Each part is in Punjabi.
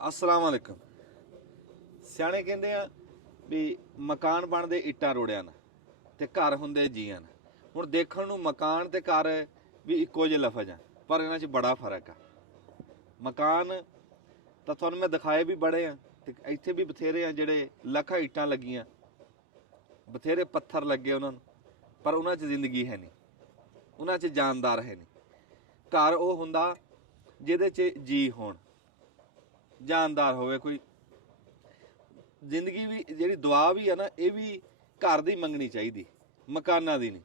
अस्सलाम वालेकुम। सियाणे कहते हैं भी मकान बनते इट्टां रोड़ियां नाल ते घर हुंदे जीआं नाल। हुण देखण नूं मकान ते घर भी इक्को ਜਿਹੇ लफज हैं, पर इन्हां 'च बड़ा फर्क आ। मकान ਤਾਂ ਤੁਹਾਨੂੰ ਮੈਂ ਦਿਖਾਏ ਵੀ ਬੜੇ ਆ ਤੇ ਇੱਥੇ ਵੀ ਬਥੇਰੇ ਆ ਜਿਹੜੇ ਲੱਖਾਂ ਇੱਟਾਂ ਲੱਗੀਆਂ, ਬਥੇਰੇ ਪੱਥਰ ਲੱਗੇ ਉਹਨਾਂ ਨੂੰ, ਪਰ ਉਹਨਾਂ 'ਚ ਜ਼ਿੰਦਗੀ ਹੈ ਨਹੀਂ, ਉਹਨਾਂ 'ਚ ਜਾਨਦਾਰ ਹੈ ਨਹੀਂ। ਘਰ ਉਹ ਹੁੰਦਾ ਜਿਹਦੇ 'ਚ ਜੀ ਹੋਣ, ਜਾਨਦਾਰ ਹੋਵੇ ਕੋਈ। ਜ਼ਿੰਦਗੀ ਵੀ ਜਿਹੜੀ ਦੁਆ ਵੀ ਆ ਨਾ, ਇਹ ਵੀ ਘਰ ਦੀ ਮੰਗਣੀ ਚਾਹੀਦੀ, ਮਕਾਨਾਂ ਦੀ ਨਹੀਂ।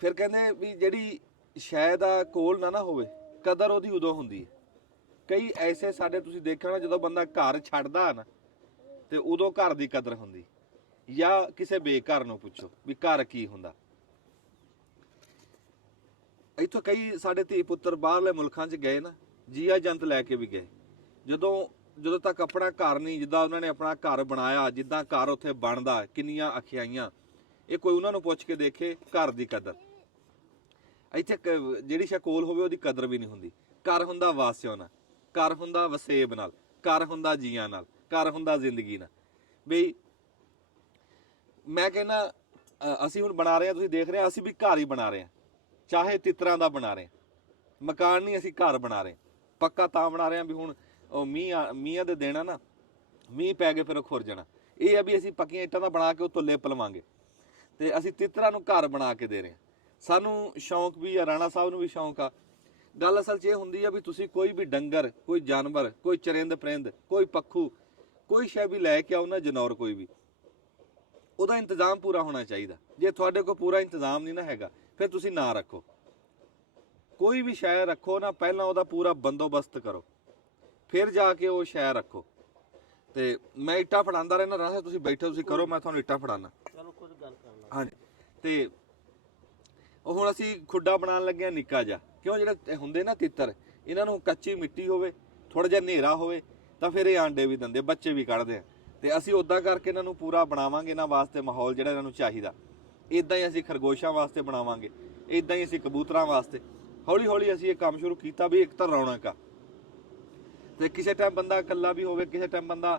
ਫਿਰ ਕਹਿੰਦੇ ਵੀ ਜਿਹੜੀ ਸ਼ੈ ਦਾ ਕੋਲ ਨਾ ਹੋਵੇ, ਕਦਰ ਉਹਦੀ ਉਦੋਂ ਹੁੰਦੀ ਹੈ। ਕਈ ਐਸੇ ਸਾਡੇ ਤੁਸੀਂ ਦੇਖਿਆ ਨਾ, ਜਦੋਂ ਬੰਦਾ ਘਰ ਛੱਡਦਾ ਨਾ ਤੇ ਉਦੋਂ ਘਰ ਦੀ ਕਦਰ ਹੁੰਦੀ। ਜਾਂ ਕਿਸੇ ਬੇਘਰ ਨੂੰ ਪੁੱਛੋ ਵੀ ਘਰ ਕੀ ਹੁੰਦਾ। ਇੱਥੋਂ ਕਈ ਸਾਡੇ ਧੀ ਪੁੱਤਰ ਬਾਹਰਲੇ ਮੁਲਕਾਂ 'ਚ ਗਏ ਨਾ, ਜੀਆ ਜੰਤ ਲੈ ਕੇ ਵੀ ਗਏ। ਜਦੋਂ ਤੱਕ ਆਪਣਾ ਘਰ ਨਹੀਂ, ਜਿੱਦਾਂ ਉਹਨਾਂ ਨੇ ਆਪਣਾ ਘਰ ਬਣਾਇਆ, ਜਿੱਦਾਂ ਘਰ ਉੱਥੇ ਬਣਦਾ, ਕਿੰਨੀਆਂ ਅਖਿਆਈਆਂ, ਇਹ ਕੋਈ ਉਹਨਾਂ ਨੂੰ ਪੁੱਛ ਕੇ ਦੇਖੇ ਘਰ ਦੀ ਕਦਰ। ਇੱਥੇ ਜਿਹੜੀ ਸ਼ੈ ਕੋਲ ਹੋਵੇ ਉਹਦੀ ਕਦਰ ਵੀ ਨਹੀਂ ਹੁੰਦੀ। ਘਰ ਹੁੰਦਾ ਵਾਸਿਓ ਨਾਲ, ਘਰ ਹੁੰਦਾ ਵਸੇਬ ਨਾਲ, ਘਰ ਹੁੰਦਾ ਜੀਆਂ ਨਾਲ, ਘਰ ਹੁੰਦਾ ਜ਼ਿੰਦਗੀ ਨਾਲ। ਬਈ ਮੈਂ ਕਹਿੰਦਾ ਅਸੀਂ ਹੁਣ ਬਣਾ ਰਹੇ ਹਾਂ, ਤੁਸੀਂ ਦੇਖ ਰਹੇ ਹੋ, ਅਸੀਂ ਵੀ ਘਰ ਹੀ ਬਣਾ ਰਹੇ ਹਾਂ, ਚਾਹੇ ਤਿੱਤਰਾਂ ਦਾ ਬਣਾ ਰਹੇ ਹਾਂ। ਮਕਾਨ ਨਹੀਂ, ਅਸੀਂ ਘਰ ਬਣਾ ਰਹੇ, ਪੱਕਾ ਤਾਂ ਬਣਾ ਰਹੇ ਹਾਂ ਵੀ ਹੁਣ ਉਹ ਮੀਂਹਾਂ ਦੇ ਦੇਣਾ ਨਾ, ਮੀਂਹ ਪੈ ਗਏ ਫਿਰ ਉਹ ਖੁਰ ਜਾਣਾ। ਇਹ ਆ ਵੀ ਅਸੀਂ ਪੱਕੀਆਂ ਇੱਟਾਂ ਦਾ ਬਣਾ ਕੇ ਉੱਤੋਂ ਲਿਪ ਲਵਾਂਗੇ, ਤੇ ਅਸੀਂ ਤਿੱਤਰਾਂ ਨੂੰ ਘਰ ਬਣਾ ਕੇ ਦੇ ਰਹੇ ਹਾਂ। ਸਾਨੂੰ ਸ਼ੌਂਕ ਵੀ ਆ, ਰਾਣਾ ਸਾਹਿਬ ਨੂੰ ਵੀ ਸ਼ੌਂਕ ਆ। ਗੱਲ ਅਸਲ 'ਚ ਇਹ ਹੁੰਦੀ ਆ ਵੀ ਤੁਸੀਂ ਕੋਈ ਵੀ ਡੰਗਰ, ਕੋਈ ਜਾਨਵਰ, ਕੋਈ ਚਰਿੰਦ ਪਰਿੰਦ, ਕੋਈ ਪੱਖੂ, ਕੋਈ ਸ਼ੈ ਵੀ ਲੈ ਕੇ ਆਓ ਨਾ, ਜਨੌਰ ਕੋਈ ਵੀ, ਉਹਦਾ ਇੰਤਜ਼ਾਮ ਪੂਰਾ ਹੋਣਾ ਚਾਹੀਦਾ। ਜੇ ਤੁਹਾਡੇ ਕੋਲ ਪੂਰਾ ਇੰਤਜ਼ਾਮ ਨਹੀਂ ਨਾ ਹੈਗਾ, ਫਿਰ ਤੁਸੀਂ ਨਾ ਰੱਖੋ। ਕੋਈ ਵੀ ਸ਼ੈ ਰੱਖੋ ਨਾ, ਪਹਿਲਾਂ ਉਹਦਾ ਪੂਰਾ ਬੰਦੋਬਸਤ ਕਰੋ, ਫਿਰ ਜਾ ਕੇ ਉਹ ਸ਼ੈ ਰੱਖੋ। ਤੇ ਮੈਂ ਇੱਟਾਂ ਫੜਾਉਂਦਾ ਰਹਿਣਾ, ਰਾਣਾ ਤੁਸੀਂ ਬੈਠੋ, ਤੁਸੀਂ ਕਰੋ, ਮੈਂ ਤੁਹਾਨੂੰ ਇੱਟਾਂ ਫੜਾਉਣਾ। ਚਲੋ ਕੁਝ ਗੱਲ ਕਰਨਾ। ਹਾਂਜੀ, ਤੇ ਉਹ ਹੁਣ ਅਸੀਂ ਖੁੱਡਾ ਬਣਾਉਣ ਲੱਗੇ ਹਾਂ ਨਿੱਕਾ ਜਿਹਾ। ਕਿਉਂ, ਜਿਹੜੇ ਹੁੰਦੇ ਨਾ ਤਿੱਤਰ, ਇਹਨਾਂ ਨੂੰ ਕੱਚੀ ਮਿੱਟੀ ਹੋਵੇ, ਥੋੜਾ ਜਿਹਾ ਹਨੇਰਾ ਹੋਵੇ, ਤਾਂ ਫਿਰ ਇਹ ਆਂਡੇ ਵੀ ਦਿੰਦੇ, ਬੱਚੇ ਵੀ ਕੱਢਦੇ ਆ। ਤੇ ਅਸੀਂ ਉੱਦਾਂ ਕਰਕੇ ਇਹਨਾਂ ਨੂੰ ਪੂਰਾ ਬਣਾਵਾਂਗੇ, ਇਹਨਾਂ ਵਾਸਤੇ ਮਾਹੌਲ ਜਿਹੜਾ ਇਹਨਾਂ ਨੂੰ ਚਾਹੀਦਾ। ਇੱਦਾਂ ਹੀ ਅਸੀਂ ਖਰਗੋਸ਼ਾਂ ਵਾਸਤੇ ਬਣਾਵਾਂਗੇ, ਇੱਦਾਂ ਹੀ ਅਸੀਂ ਕਬੂਤਰਾਂ ਵਾਸਤੇ। ਹੌਲੀ ਹੌਲੀ ਅਸੀਂ ਇਹ ਕੰਮ ਸ਼ੁਰੂ ਕੀਤਾ ਵੀ ਇੱਕ ਤਾਂ ਰੌਣਕ ਆ, ਤੇ ਕਿਸੇ ਟਾਈਮ ਬੰਦਾ ਇਕੱਲਾ ਵੀ ਹੋਵੇ, ਕਿਸੇ ਟਾਈਮ ਬੰਦਾ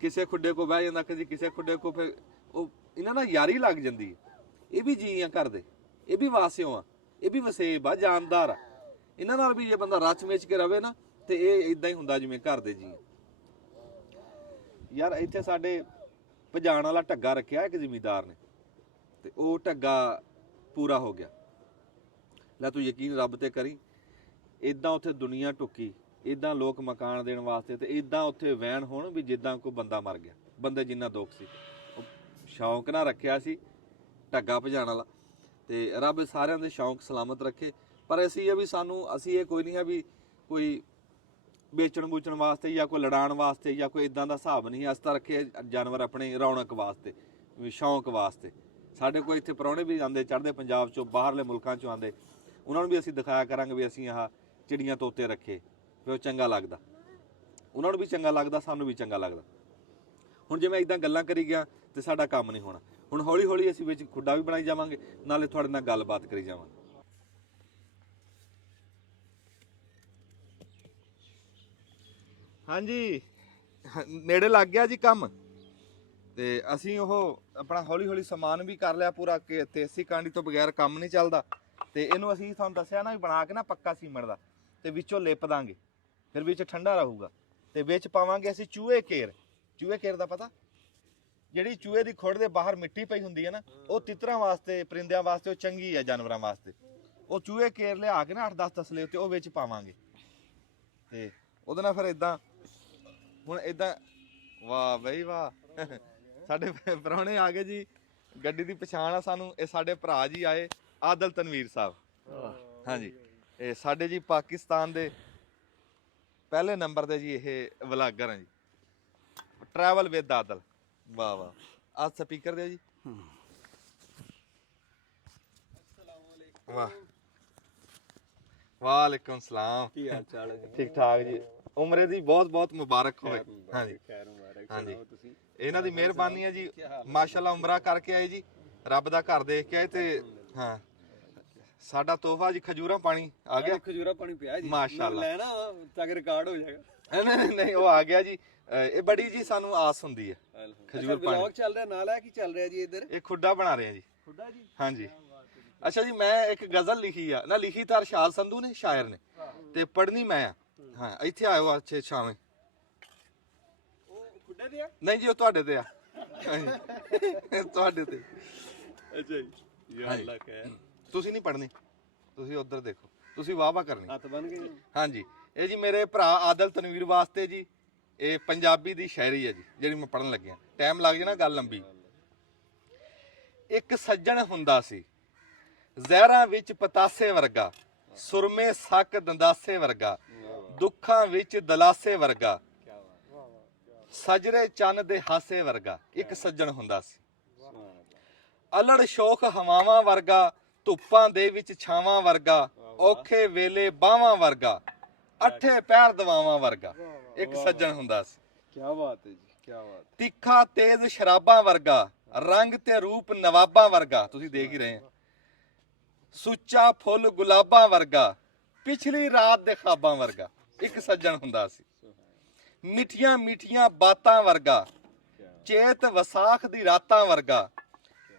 ਕਿਸੇ ਖੁੱਡੇ ਕੋ ਬਹਿ ਜਾਂਦਾ, ਕਦੀ ਕਿਸੇ ਖੁੱਡੇ ਕੋ, ਫਿਰ ਉਹ ਇਹਨਾਂ ਨਾਲ ਯਾਰੀ ਲੱਗ ਜਾਂਦੀ ਹੈ। ਇਹ ਵੀ ਜੀ ਆ ਘਰ ਦੇ, ਇਹ ਵੀ ਵਾਸਿਓ ਆ, ਇਹ ਵੀ ਵਸੇਬ ਆ, ਜਾਨਦਾਰ ਆ। ਇਹਨਾਂ ਨਾਲ ਵੀ ਜੇ ਬੰਦਾ ਰਚ ਮਿਚ ਕੇ ਰਵੇ ਨਾ, ਤੇ ਇਹ ਇਦਾਂ ਹੀ ਹੁੰਦਾ ਜਿਵੇਂ ਘਰ ਦੇ ਜੀ। ਯਾਰ ਇੱਥੇ ਸਾਡੇ ਭਜਾਣ ਵਾਲਾ ਢੱਗਾ ਰੱਖਿਆ ਇੱਕ ਜ਼ਿਮੀਂਦਾਰ ਨੇ, ਤੇ ਉਹ ਢੱਗਾ ਪੂਰਾ ਹੋ ਗਿਆ। ਲੈ ਤੂੰ ਯਕੀਨ ਰੱਬ ਤੇ ਕਰੀ, ਇਦਾਂ ਉੱਥੇ ਦੁਨੀਆ ਟੁੱਕੀ, ਇਦਾਂ ਲੋਕ ਮਕਾਨ ਦੇਣ ਵਾਸਤੇ, ਤੇ ਇਦਾਂ ਉੱਥੇ ਵਹਿਣ ਹੋਣ ਵੀ ਜਿੱਦਾਂ ਕੋਈ ਬੰਦਾ ਮਰ ਗਿਆ। ਬੰਦੇ ਜਿੰਨਾ ਦੁੱਖ ਸੀ, ਉਹ ਸ਼ੌਂਕ ਨਾਲ ਰੱਖਿਆ ਸੀ ਢੱਗਾ ਭਜਾਣ ਵਾਲਾ। ਤੇ ਰੱਬ ਸਾਰਿਆਂ ਦੇ ਸ਼ੌਂਕ ਸਲਾਮਤ ਰੱਖੇ। ਪਰ ਅਸੀਂ ਇਹ ਵੀ ਅਸੀਂ ਇਹ ਕੋਈ ਨਹੀਂ ਹੈ ਵੀ ਕੋਈ ਵੇਚਣ ਬੂਚਣ ਵਾਸਤੇ ਜਾਂ ਕੋਈ ਲੜਾਉਣ ਵਾਸਤੇ ਜਾਂ ਕੋਈ ਇਦਾਂ ਦਾ ਹਿਸਾਬ ਨਹੀਂ। ਅਸੀਂ ਤਾਂ ਰੱਖੇ ਜਾਨਵਰ ਆਪਣੇ ਰੌਣਕ ਵਾਸਤੇ, ਵੀ ਸ਼ੌਂਕ ਵਾਸਤੇ। ਸਾਡੇ ਕੋਲ ਇੱਥੇ ਪ੍ਰਾਹੁਣੇ ਵੀ ਆਉਂਦੇ, ਚੜ੍ਹਦੇ ਪੰਜਾਬ 'ਚੋਂ, ਬਾਹਰਲੇ ਮੁਲਕਾਂ 'ਚੋਂ ਆਉਂਦੇ, ਉਹਨਾਂ ਨੂੰ ਵੀ ਅਸੀਂ ਦਿਖਾਇਆ ਕਰਾਂਗੇ ਵੀ ਅਸੀਂ ਆਹ ਚਿੜੀਆਂ ਤੋਤੇ ਰੱਖੇ, ਵੀ ਉਹ ਚੰਗਾ ਲੱਗਦਾ, ਉਹਨਾਂ ਨੂੰ ਵੀ ਚੰਗਾ ਲੱਗਦਾ, ਸਾਨੂੰ ਵੀ ਚੰਗਾ ਲੱਗਦਾ। ਹੁਣ ਜਿਵੇਂ ਇਦਾਂ ਗੱਲਾਂ ਕਰੀ ਗਿਆ ਤੇ ਸਾਡਾ ਕੰਮ ਨਹੀਂ ਹੋਣਾ। ਹੁਣ ਹੌਲੀ ਹੌਲੀ ਅਸੀਂ ਵਿੱਚ ਖੁੱਡਾ ਵੀ ਬਣਾਈ ਜਾਵਾਂਗੇ, ਨਾਲੇ ਤੁਹਾਡੇ ਨਾਲ ਗੱਲਬਾਤ ਕਰੀ ਜਾਵਾਂਗੇ। ਹਾਂਜੀ, ਨੇੜੇ ਲੱਗ ਗਿਆ ਜੀ ਕੰਮ, ਤੇ ਅਸੀਂ ਉਹ ਆਪਣਾ ਹੌਲੀ ਹੌਲੀ ਸਮਾਨ ਵੀ ਕਰ ਲਿਆ ਪੂਰਾ, ਕਿ ਤੇਸੀ ਕਾਂਡੀ ਤੋਂ ਬਗੈਰ ਕੰਮ ਨਹੀਂ ਚੱਲਦਾ। ਤੇ ਇਹਨੂੰ ਅਸੀਂ ਤੁਹਾਨੂੰ ਦੱਸਿਆ ਨਾ ਵੀ ਬਣਾ ਕੇ ਨਾ ਪੱਕਾ ਸੀਮੈਂਟ ਦਾ, ਤੇ ਵਿੱਚੋਂ ਲਿਪ ਦਾਂਗੇ, ਫਿਰ ਵਿੱਚ ਠੰਡਾ ਰਹੂਗਾ। ਤੇ ਵਿੱਚ ਪਾਵਾਂਗੇ ਅਸੀਂ ਚੂਹੇ ਕੇਰ। ਚੂਹੇ ਕੇਰ ਦਾ ਪਤਾ, ਜਿਹੜੀ ਚੂਹੇ ਦੀ ਖੁੜ ਦੇ ਬਾਹਰ ਮਿੱਟੀ ਪਈ ਹੁੰਦੀ ਹੈ ਨਾ, ਉਹ ਤਿੱਤਰਾਂ ਵਾਸਤੇ, ਪਰਿੰਦਿਆਂ ਵਾਸਤੇ ਉਹ ਚੰਗੀ ਹੈ, ਜਾਨਵਰਾਂ ਵਾਸਤੇ। ਉਹ ਚੂਹੇ ਕੇਰ ਲਿਆ ਕੇ ਨਾ 8-10 ਤਸਲੇ ਉੱਤੇ ਉਹ ਵਿੱਚ ਪਾਵਾਂਗੇ, ਤੇ ਉਹਦੇ ਨਾਲ ਫਿਰ ਇਦਾਂ, ਹੁਣ ਇਦਾਂ। ਵਾਹ ਬਈ ਵਾਹ, ਸਾਡੇ ਪ੍ਰਾਹੁਣੇ ਆ ਗਏ ਜੀ। ਗੱਡੀ ਦੀ ਪਛਾਣ ਆ ਸਾਨੂੰ, ਇਹ ਸਾਡੇ ਭਰਾ ਜੀ ਆਏ, ਆਦਲ ਤਨਵੀਰ ਸਾਹਿਬ। ਹਾਂਜੀ, ਇਹ ਸਾਡੇ ਜੀ ਪਾਕਿਸਤਾਨ ਦੇ ਪਹਿਲੇ ਨੰਬਰ ਦੇ ਜੀ ਇਹ ਵਲਾਗਰ ਆ ਜੀ, ਟਰੈਵਲ ਵਿਦ ਆਦਲ। ਵਾਹ ਵਾਹ, ਆਹ ਸਪੀਕਰ ਦਿਓ ਜੀ। ਵਾਹ, ਵਾਲੇਕੁਮ ਸਲਾਮ, ਕੀ ਹਾਲ ਚਾਲ ਹੈ ਜੀ? ਠੀਕ ਠਾਕ ਜੀ, ਉਮਰੇ ਦੀ ਬਹੁਤ ਬਹੁਤ ਮੁਬਾਰਕ ਹੋਵੇ। ਹਾਂਜੀ ਖੈਰ ਮੁਬਾਰਕ। ਹਾਂਜੀ, ਤੁਸੀਂ ਇਹਨਾਂ ਦੀ ਮਿਹਰਬਾਨੀ ਹੈ ਜੀ, ਮਾਸ਼ਾਅੱਲਾ ਉਮਰਾ ਕਰਕੇ ਆਏ ਜੀ, ਰੱਬ ਦਾ ਘਰ ਦੇਖ ਕੇ ਆਏ। ਤੇ ਹਾਂ ਸਾਡਾ ਤੋਹਫਾ ਜੀ ਖਜੂਰਾਂ ਪਾਣੀ ਆ ਗਿਆ। ਖਜੂਰਾ ਪਾਣੀ ਪਿਆ ਜੀ, ਮਾਸ਼ਾਅੱਲਾ। ਲੈਣਾ ਤਾਂ ਕਿ ਰਿਕਾਰਡ ਹੋ ਜਾਏਗਾ। ਨਹੀਂ ਉਹ ਆ ਗਿਆ ਜੀ। ਇਹ ਬੜੀ ਜੀ ਸਾਨੂੰ ਆਸ ਹੁੰਦੀ ਹੈ ਖਜੂਰ ਪਾਣੀ। ਵਲੌਗ ਚੱਲ ਰਿਹਾ ਨਾਲ ਹੈ, ਕੀ ਚੱਲ ਰਿਹਾ ਜੀ ਇੱਧਰ? ਇਹ ਖੁੱਡਾ ਬਣਾ ਰਹੇ ਆ ਜੀ। ਖੁੱਡਾ ਜੀ? ਹਾਂਜੀ। ਅੱਛਾ ਜੀ, ਮੈਂ ਇੱਕ ਗਜ਼ਲ ਲਿਖੀ ਆ ਨਾ, ਲਿਖੀ ਤਾਂ ਅਰਸ਼ਾਦ ਸੰਧੂ ਨੇ, ਸ਼ਾਇਰ ਨੇ, ਤੇ ਪੜ੍ਹਨੀ ਮੈਂ ਆ। ਹਾਂ ਇੱਥੇ ਆਇਓ ਅੱਛੇ ਛਾਵੇਂ। ਉਹ ਖੁੱਡੇ ਦੇ ਆ? ਨਹੀਂ ਜੀ ਉਹ ਤੁਹਾਡੇ ਤੇ ਆ। ਤੁਹਾਡੇ ਤੇ। ਅੱਛਾ ਜੀ, ਯਾ ਅੱਲਾ ਖੈਰ। ਤੁਸੀਂ ਨਹੀਂ ਪੜ੍ਹਨੀ, ਤੁਸੀਂ ਉਧਰ ਦੇਖੋ, ਤੁਸੀਂ ਵਾਹ ਕਰਨੀ। ਹੱਥ ਬਨ ਗਏ। ਹਾਂਜੀ, ਇਹ ਜੀ ਮੇਰੇ ਭਰਾ ਆਦਲ ਤਨਵੀਰ ਵਾਸਤੇ ਜੀ, ਇਹ ਪੰਜਾਬੀ ਦੀ ਸ਼ਾਇਰੀ ਹੈ ਜੀ ਜਿਹੜੀ ਮੈਂ ਪੜ੍ਹਨ ਲੱਗਿਆ। ਟਾਈਮ ਲੱਗ ਜਾਣਾ, ਗੱਲ ਲੰਬੀ। ਇੱਕ ਸੱਜਣ ਹੁੰਦਾ ਸੀ ਜ਼ਹਿਰਾਂ ਵਿੱਚ ਪਤਾਸੇ ਵਰਗਾ, ਸੁਰਮੇ ਸੱਕ ਦੰਦਾਸੇ ਵਰਗਾ, ਦੁੱਖਾਂ ਵਿੱਚ ਦਲਾਸੇ ਵਰਗਾ, ਸਜਰੇ ਚੰਨ ਦੇ ਹਾਸੇ ਵਰਗਾ। ਇੱਕ ਸੱਜਣ ਹੁੰਦਾ ਸੀ ਅਲੜ ਸ਼ੋਖ ਹਵਾਵਾਂ ਵਰਗਾ, ਧੁੱਪਾਂ ਦੇ ਵਿੱਚ ਛਾਵਾਂ ਵਰਗਾ, ਔਖੇ ਵੇਲੇ ਬਾਹਾਂ ਵਰਗਾ, ਅੱਠੇ ਪੈਰ ਦਵਾਵਾਂ ਵਰਗਾ। ਇੱਕ ਸੱਜਣ ਹੁੰਦਾ ਸੀ। ਕੀ ਬਾਤ ਹੈ ਜੀ, ਕੀ ਬਾਤ। ਤਿੱਖਾ ਤੇਜ਼ ਸ਼ਰਾਬਾਂ ਵਰਗਾ, ਰੰਗ ਤੇ ਰੂਪ ਨਵਾਬਾਂ ਵਰਗਾ, ਤੁਸੀਂ ਦੇਖ ਹੀ ਰਹੇ ਆ। ਸੁੱਚਾ ਫੁੱਲ ਗੁਲਾਬਾਂ ਵਰਗਾ, ਪਿਛਲੀ ਰਾਤ ਦੇ ਖਾਬਾਂ ਵਰਗਾ। ਇੱਕ ਸੱਜਣ ਹੁੰਦਾ ਸੀ। ਮਿੱਠੀਆਂ ਮਿੱਠੀਆਂ ਬਾਤਾਂ ਵਰਗਾ, ਚੇਤ ਵਿਸਾਖ ਦੀ ਰਾਤਾਂ ਵਰਗਾ,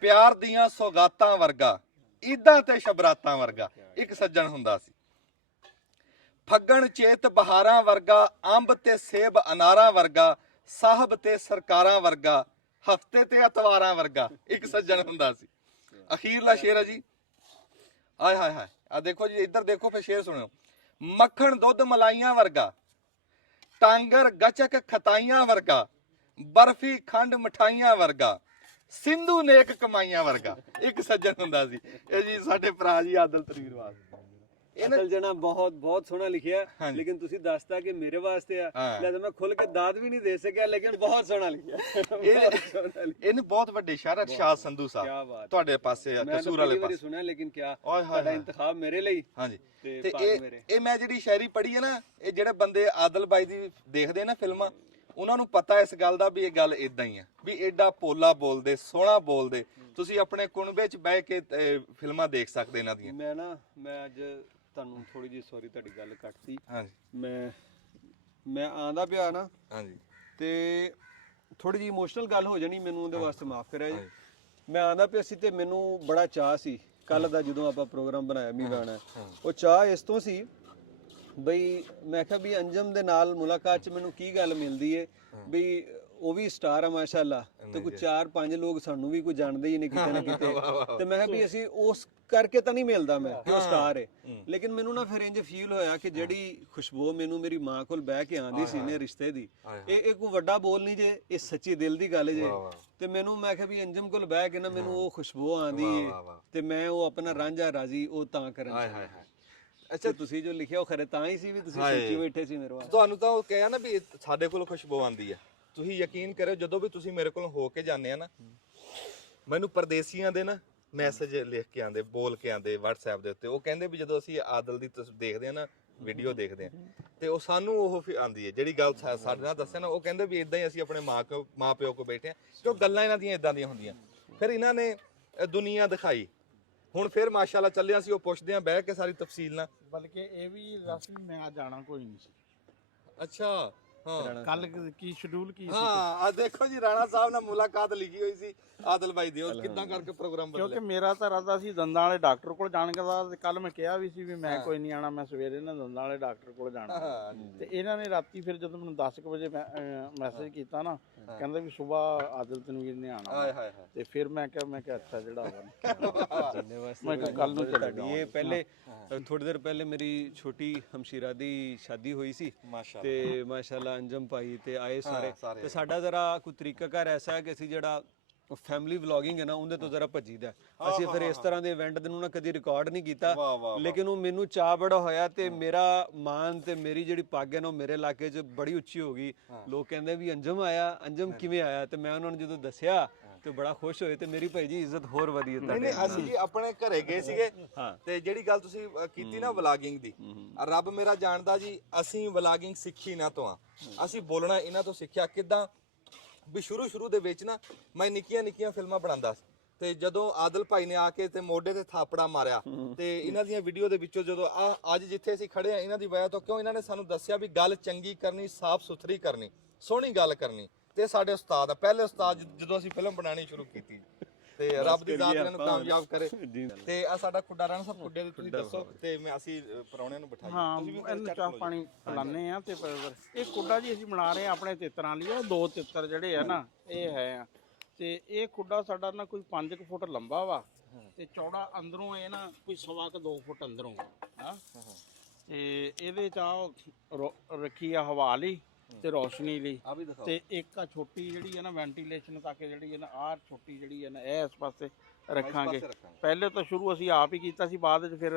ਪਿਆਰ ਦੀਆਂ ਸੌਗਾਤਾਂ ਵਰਗਾ, ਈਦਾਂ ਤੇ ਸ਼ਬਰਾਤਾਂ ਵਰਗਾ। ਇੱਕ ਸੱਜਣ ਹੁੰਦਾ ਸੀ। ਫੱਗਣ ਚੇਤ ਬਹਾਰਾਂ ਵਰਗਾ, ਅੰਬ ਤੇ ਸੇਬ ਅਨਾਰਾਂ ਵਰਗਾ, ਸਾਹਿਬ ਤੇ ਸਰਕਾਰਾਂ ਵਰਗਾ, ਹਫਤੇ ਤੇ ਅਤਵਾਰਾਂ ਵਰਗਾ। ਇੱਕ ਸੱਜਣ ਹੁੰਦਾ ਸੀ। ਅਖੀਰਲਾ ਸ਼ੇਰ ਹੈ ਜੀ। ਆਏ ਹਾਏ ਹਾਏ, ਆ ਦੇਖੋ ਜੀ, ਇੱਧਰ ਦੇਖੋ, ਫਿਰ ਸ਼ੇਰ ਸੁਣਿਓ। ਮੱਖਣ ਦੁੱਧ ਮਲਾਈਆਂ ਵਰਗਾ, ਟਾਂਗਰ ਗਚਕ ਖਤਾਈਆਂ ਵਰਗਾ, ਬਰਫੀ ਖੰਡ ਮਠਾਈਆਂ ਵਰਗਾ, ਸਿੰਧੂ ਨੇਕ ਕਮਾਈਆਂ ਵਰਗਾ। ਇੱਕ ਸੱਜਣ ਹੁੰਦਾ ਸੀ। ਇਹ ਜੀ ਸਾਡੇ ਭਰਾ ਜੀ ਆਦਲ ਤਨਵੀਰ ਵਾਸਤੇ। ਅਸਲ ਜਣਾ ਬਹੁਤ ਸੋਹਣਾ ਲਿਖਿਆ, ਲੇਕਿਨ ਤੁਸੀਂ ਦੱਸਤਾ ਕਿ ਮੇਰੇ ਵਾਸਤੇ ਆ, ਲੈ ਤਾਂ ਮੈਂ ਖੁੱਲ ਕੇ ਦਾਦ ਵੀ ਨਹੀਂ ਦੇ ਸਕਿਆ, ਲੇਕਿਨ ਬਹੁਤ ਸੋਹਣਾ ਲਿਖਿਆ। ਇਹਨੇ ਬਹੁਤ ਵੱਡੇ ਸ਼ਾਇਰ ਅਰਸ਼ਾਦ ਸੰਧੂ ਸਾਹਿਬ ਤੁਹਾਡੇ ਪਾਸੇ ਕਸੂਰ ਵਾਲੇ ਪਾਸੇ ਸੁਣਿਆ, ਲੇਕਿਨ ਕਿਆ ਤੁਹਾਡਾ ਇੰਤਖਾਬ ਮੇਰੇ ਲਈ। ਹਾਂਜੀ, ਤੇ ਇਹ ਮੈਂ ਜਿਹੜੀ ਸ਼ਾਇਰੀ ਪੜ੍ਹੀ ਹੈ ਨਾ, ਇਹ ਜਿਹੜੇ ਬੰਦੇ ਆਦਲ ਬਾਈ ਦੀ ਦੇਖਦੇ ਨਾ ਫਿਲਮਾਂ, ਉਹਨਾਂ ਨੂੰ ਪਤਾ ਇਸ ਗੱਲ ਦਾ ਵੀ ਇਹ ਗੱਲ ਇਦਾਂ ਹੀ ਆ, ਵੀ ਐਡਾ ਪੋਲਾ ਬੋਲਦੇ, ਸੋਹਣਾ ਬੋਲਦੇ। ਤੁਸੀਂ ਆਪਣੇ ਕੁਣਬੇ 'ਚ ਬਹਿ ਕੇ ਫਿਲਮਾਂ ਦੇਖ ਸਕਦੇ ਇਹਨਾਂ ਦੀਆਂ। ਮੈਂ ਅੱਜ ਤੁਹਾਨੂੰ ਥੋੜੀ ਜਿਹੀ ਸੌਰੀ, ਤੁਹਾਡੀ ਗੱਲ ਕੱਟਤੀ। ਹਾਂਜੀ, ਮੈਂ ਆਂਦਾ ਪਿਆ ਨਾ, ਹਾਂਜੀ, ਤੇ ਥੋੜੀ ਜਿਹੀ ਇਮੋਸ਼ਨਲ ਗੱਲ ਹੋ ਜਾਣੀ, ਮੈਨੂੰ ਉਹਦੇ ਵਾਸਤੇ ਮਾਫ ਕਰਿਆ ਜੀ। ਮੈਂ ਆਂਦਾ ਪਿਆ ਸੀ ਤੇ ਮੈਨੂੰ ਬੜਾ ਚਾਹ ਸੀ ਕੱਲ ਦਾ, ਜਦੋਂ ਆਪਾਂ ਪ੍ਰੋਗਰਾਮ ਬਣਾਇਆ ਮੀਂਹ ਗਾਣਾ। ਉਹ ਚਾਹ ਇਸ ਤੋਂ ਸੀ ਬਈ, ਮੈਂ ਕਿਹਾ ਵੀ ਅੰਜਮ ਦੇ ਨਾਲ ਮੁਲਾਕਾਤ 'ਚ ਮੈਨੂੰ ਕੀ ਗੱਲ ਮਿਲਦੀ ਏ ਵੀ ਉਹ ਵੀ ਸਟਾਰ ਆ ਮਾਸ਼ਾਅੱਲਾ, ਤੇ ਕੋਈ 4-5 ਲੋਕ ਸਾਨੂੰ ਵੀ ਕੋਈ ਜਾਣਦੇ ਹੀ ਨਹੀਂ ਕਿਤੇ ਨਾ ਕਿਤੇ। ਤੇ ਮੈਂ ਕਿਹਾ ਵੀ ਅਸੀਂ ਉਸ ਕਰਕੇ ਤਾਂ ਨਹੀਂ ਮਿਲਦਾ ਮੈਂ ਕਿ ਉਹ ਸਟਾਰ ਏ, ਲੇਕਿਨ ਮੈਨੂੰ ਨਾ ਫਿਰ ਇੰਜ ਫੀਲ ਹੋਇਆ ਕਿ ਜਿਹੜੀ ਖੁਸ਼ਬੂ ਮੈਨੂੰ ਮੇਰੀ ਮਾਂ ਕੋਲ ਬਹਿ ਕੇ ਆਂਦੀ ਸੀ ਨੇ ਰਿਸ਼ਤੇ ਦੀ, ਇਹ ਕੋਈ ਵੱਡਾ ਬੋਲ ਨਹੀਂ ਜੇ, ਇਹ ਸੱਚੀ ਦਿਲ ਦੀ ਗੱਲ ਜੇ। ਤੇ ਮੈਨੂੰ ਮੈਂ ਕਿਹਾ ਵੀ ਅੰਜਮ ਕੋਲ ਬਹਿ ਕੇ ਨਾ ਮੈਨੂੰ ਉਹ ਖੁਸ਼ਬੂ ਆਂਦੀ ਏ, ਤੇ ਮੈਂ ਉਹ ਆਪਣਾ ਰਾਂਝਾ ਰਾਜ਼ੀ ਉਹ ਤਾਂ ਕਰਨ ਚਾਹੁੰਦਾ। ਅੱਛਾ, ਤੁਸੀਂ ਜੋ ਲਿਖਿਆ ਉਹ ਖਰੇ ਤਾਂ ਹੀ ਸੀ ਵੀ ਤੁਸੀਂ ਸੋਚੀ ਬੈਠੇ ਸੀ ਮੇਰੇ ਵਾਸਤੇ। ਤੁਹਾਨੂੰ ਤਾਂ ਉਹ ਕਿਹਾ ਨਾ ਵੀ ਸਾਡੇ ਕੋਲ ਖੁਸ਼ਬੂ ਆਂਦੀ ਆ। ਤੁਸੀਂ ਯਕੀਨ ਕਰਿਓ, ਜਦੋਂ ਵੀ ਤੁਸੀਂ ਮੇਰੇ ਕੋਲ ਹੋ ਕੇ ਜਾਂਦੇ ਆ ਨਾ, ਮੈਨੂੰ ਪਰਦੇਸੀਆਂ ਦੇ ਨਾ ਮੈਸੇਜ ਲਿਖ ਕੇ ਆਂਦੇ, ਬੋਲ ਕੇ ਆਂਦੇ WhatsApp ਦੇ ਉੱਤੇ। ਉਹ ਕਹਿੰਦੇ ਵੀ ਜਦੋਂ ਅਸੀਂ ਆਦਲ ਦੀ ਦੇਖਦੇ ਆ ਨਾ, ਵੀਡੀਓ ਦੇਖਦੇ ਆ, ਤੇ ਉਹ ਸਾਨੂੰ ਉਹ ਆਂਦੀ ਹੈ ਜਿਹੜੀ ਗੱਲ ਸਾਡੇ ਨਾਲ ਦੱਸਿਆ ਨਾ, ਉਹ ਕਹਿੰਦੇ ਵੀ ਇਦਾਂ ਹੀ ਅਸੀਂ ਆਪਣੇ ਮਾਂ ਪਿਓ ਕੋ ਬੈਠੇ ਆ, ਕਿਉਂ ਗੱਲਾਂ ਇਹਨਾਂ ਦੀਆਂ ਇਦਾਂ ਦੀਆਂ ਹੁੰਦੀਆਂ। ਫਿਰ ਇਹਨਾਂ ਨੇ ਦੁਨੀਆ ਦਿਖਾਈ। ਹੁਣ ਫਿਰ ਮਾਸ਼ਾਅੱਲਾ ਚੱਲਿਆ ਸੀ, ਉਹ ਪੁੱਛਦੇ ਆ ਬਹਿ ਕੇ ਸਾਰੀ ਤਫਸੀਲ ਨਾਲ। ਬਲਕਿ ਇਹ ਵੀ ਦੱਸ ਵੀ ਮੈਂ ਜਾਣਾ ਕੋਈ ਨਹੀਂ ਸੀ। ਅੱਛਾ, ਹਾਂ, ਕੱਲ ਕੀ ਸ਼ਡਿਊਲ ਕੀ ਸੀ? ਹਾਂ, ਆ ਦੇਖੋ ਜੀ, ਰਾਣਾ ਸਾਹਿਬ ਨਾਲ ਮੁਲਾਕਾਤ ਲਿਖੀ ਹੋਈ ਸੀ ਆਦਲ ਬਾਈ ਦੀ। ਉਹ ਕਿੱਦਾਂ ਕਰਕੇ ਪ੍ਰੋਗਰਾਮ ਬਦਲਿਆ? ਕਿਉਂਕਿ ਮੇਰਾ ਤਾਂ ਇਰਾਦਾ ਸੀ ਦੰਦਾਂ ਵਾਲੇ ਡਾਕਟਰ ਕੋਲ ਜਾਣ ਦਾ, ਤੇ ਕੱਲ ਮੈਂ ਕਿਹਾ ਵੀ ਸੀ ਵੀ ਮੈਂ ਕੋਈ ਨਹੀਂ ਆਣਾ, ਮੈਂ ਸਵੇਰੇ ਨਾ ਦੰਦਾਂ ਵਾਲੇ ਡਾਕਟਰ ਕੋਲ ਜਾਣਾ। ਤੇ ਇਹਨਾਂ ਨੇ ਰਾਤੀ ਫਿਰ ਜਦੋਂ ਮੈਨੂੰ 10 ਵਜੇ ਮੈਸੇਜ ਕੀਤਾ ਨਾ, ਕਹਿੰਦੇ ਵੀ ਸਵੇਰ ਆਦਲ ਤਨਵੀਰ ਨੇ ਆਣਾ। ਤੇ ਫਿਰ ਮੈਂ ਕਿਹਾ ਅੱਛਾ, ਜਿਹੜਾ ਮੈਂ ਕੱਲ ਨੂੰ ਚੱਲਦਾ। ਇਹ ਪਹਿਲੇ ਥੋੜੀ ਦੇਰ ਪਹਿਲੇ ਮੇਰੀ ਛੋਟੀ ਹਮਸ਼ੀਰਾ ਦੀ ਸ਼ਾਦੀ ਹੋਈ ਸੀ, ਤੇ ਮਾਸ਼ਾਅੱਲਾ ਅੰਜਮ ਭਾਈ ਤੇ ਆਏ ਸਾਰੇ। ਤੇ ਸਾਡਾ ਜ਼ਰਾ ਕੋਈ ਤਰੀਕਾਕਾਰ ਐਸਾ ਹੈ ਕਿ ਅਸੀਂ ਜਿਹੜਾ ਫੈਮਿਲੀ ਵਲੌਗਿੰਗ ਹੈ ਨਾ, ਉਹਦੇ ਤੋਂ ਜ਼ਰਾ ਭੱਜੀਦਾ। ਅਸੀਂ ਫਿਰ ਇਸ ਤਰ੍ਹਾਂ ਦੇ ਇਵੈਂਟ ਨੂੰ ਨਾ ਕਦੀ ਰਿਕਾਰਡ ਨਹੀਂ ਕੀਤਾ, ਲੇਕਿਨ ਉਹ ਮੈਨੂੰ ਚਾਹ ਬੜਾ ਹੋਇਆ, ਤੇ ਮੇਰਾ ਮਾਨ ਤੇ ਮੇਰੀ ਜਿਹੜੀ ਪੱਗ ਹੈ ਨਾ, ਉਹ ਮੇਰੇ ਇਲਾਕੇ 'ਚ ਬੜੀ ਉੱਚੀ ਹੋ ਗਈ। ਲੋਕ ਕਹਿੰਦੇ ਵੀ ਅੰਜਮ ਆਇਆ, ਅੰਜਮ ਕਿਵੇਂ ਆਇਆ? ਤੇ ਮੈਂ ਉਹਨਾਂ ਨੂੰ ਜਦੋਂ ਦੱਸਿਆ ਤੇ ਬੜਾ ਖੁਸ਼ ਹੋਏ, ਤੇ ਮੇਰੀ ਭਾਈ ਜੀ ਇੱਜ਼ਤ ਹੋਰ ਵਧੀ। ਨਹੀਂ, ਅਸੀਂ ਜੀ ਆਪਣੇ ਘਰੇ ਗਏ ਸੀਗੇ, ਤੇ ਜਿਹੜੀ ਗੱਲ ਤੁਸੀਂ ਕੀਤੀ ਨਾ ਵਲੌਗਿੰਗ ਦੀ, ਰੱਬ ਮੇਰਾ ਜਾਣਦਾ ਜੀ, ਅਸੀਂ ਵਲੌਗਿੰਗ ਸਿੱਖੀ ਨਾ ਤੋਂ ਆ, ਅਸੀਂ ਬੋਲਣਾ ਇਹਨਾਂ ਤੋਂ ਸਿੱਖਿਆ। ਕਿੱਦਾਂ ਵੀ ਸ਼ੁਰੂ ਦੇ ਵਿੱਚ ਨਾ ਮੈਂ ਨਿੱਕੀਆਂ ਫਿਲਮਾਂ ਬਣਾਉਂਦਾ ਸੀ, ਤੇ ਜਦੋਂ ਆਦਲ ਭਾਈ ਨੇ ਆ ਕੇ ਤੇ ਮੋਢੇ ਤੇ ਥਾਪੜਾ ਮਾਰਿਆ ਤੇ ਇਹਨਾਂ ਦੀਆਂ ਵੀਡੀਓ ਦੇ ਵਿੱਚੋਂ ਜਦੋਂ ਅੱਜ ਜਿੱਥੇ ਅਸੀਂ ਖੜੇ ਆ ਇਹਨਾਂ ਦੀ ਵਜ੍ਹਾ ਤੋਂ, ਕਿਉਂ ਇਹਨਾਂ ਨੇ ਸਾਨੂੰ ਦੱਸਿਆ ਵੀ ਗੱਲ ਚੰਗੀ ਕਰਨੀ, ਸਾਫ਼ ਸੁਥਰੀ ਕਰਨੀ, ਸੋਹਣੀ ਗੱਲ ਕਰਨੀ, ਤੇ ਸਾਡੇ ਉਸਤਾਦ ਆ ਪਹਿਲੇ ਉਸਤਾਦ ਜਦੋਂ ਅਸੀਂ ਫਿਲਮ ਬਣਾਉਣੀ ਸ਼ੁਰੂ ਕੀਤੀ, ਤੇ ਰੱਬ ਦੀ ਜ਼ਾਤ ਇਹਨਾਂ ਨੂੰ ਕਾਮਯਾਬ ਕਰੇ। ਤੇ ਆ ਸਾਡਾ ਖੁੱਡਾ ਰਾਣਾ ਸਾਹਿਬ, ਖੁੱਡੇ ਦੇ ਤੁਸੀਂ ਦੱਸੋ ਤੇ ਮੈਂ ਅਸੀਂ ਪਰੌਣਿਆਂ ਨੂੰ ਬਿਠਾਈਏ, ਹਾਂ ਤੁਸੀਂ ਵੀ ਇਹਨੂੰ ਚਾਹ ਪਾਣੀ ਪਿਲਾਉਂਦੇ ਆ। ਤੇ ਇਹ ਕੁੱਡਾ ਜੀ ਅਸੀਂ ਬਣਾ ਰਹੇ ਆ ਆਪਣੇ ਤਿੱਤਰਾਂ ਲਈ। ਉਹ 2 ਤਿੱਤਰ ਜਿਹੜੇ ਆ ਨਾ ਇਹ ਹੈ ਆ, ਤੇ ਇਹ ਕੁੱਡਾ ਸਾਡਾ ਨਾ ਕੋਈ 5 ਫੁੱਟ ਲੰਬਾ ਵਾ ਤੇ ਚੌੜਾ ਅੰਦਰੋਂ ਇਹ ਨਾ ਕੋਈ 2 ਫੁੱਟ ਅੰਦਰੋਂ ਹਾਂ। ਤੇ ਇਹਦੇ ਚ ਰੱਖੀ ਆ ਹਵਾ ਲਈ ਤੇ ਰੋਸ਼ਨੀ ਲਈ, ਆ ਵੀ ਦਿਖਾਓ। ਤੇ ਇੱਕ ਆ ਛੋਟੀ ਜਿਹੜੀ ਹੈ ਨਾ ਵੈਂਟੀਲੇਸ਼ਨ ਤੱਕ ਜਿਹੜੀ ਹੈ ਨਾ, ਆਹ ਛੋਟੀ ਜਿਹੜੀ ਹੈ ਨਾ ਇਹ ਇਸ ਪਾਸੇ ਰੱਖਾਂਗੇ। ਪਹਿਲੇ ਤਾਂ ਸ਼ੁਰੂ ਅਸੀਂ ਆਪ ਹੀ ਕੀਤਾ ਸੀ, ਬਾਅਦ ਵਿੱਚ ਫਿਰ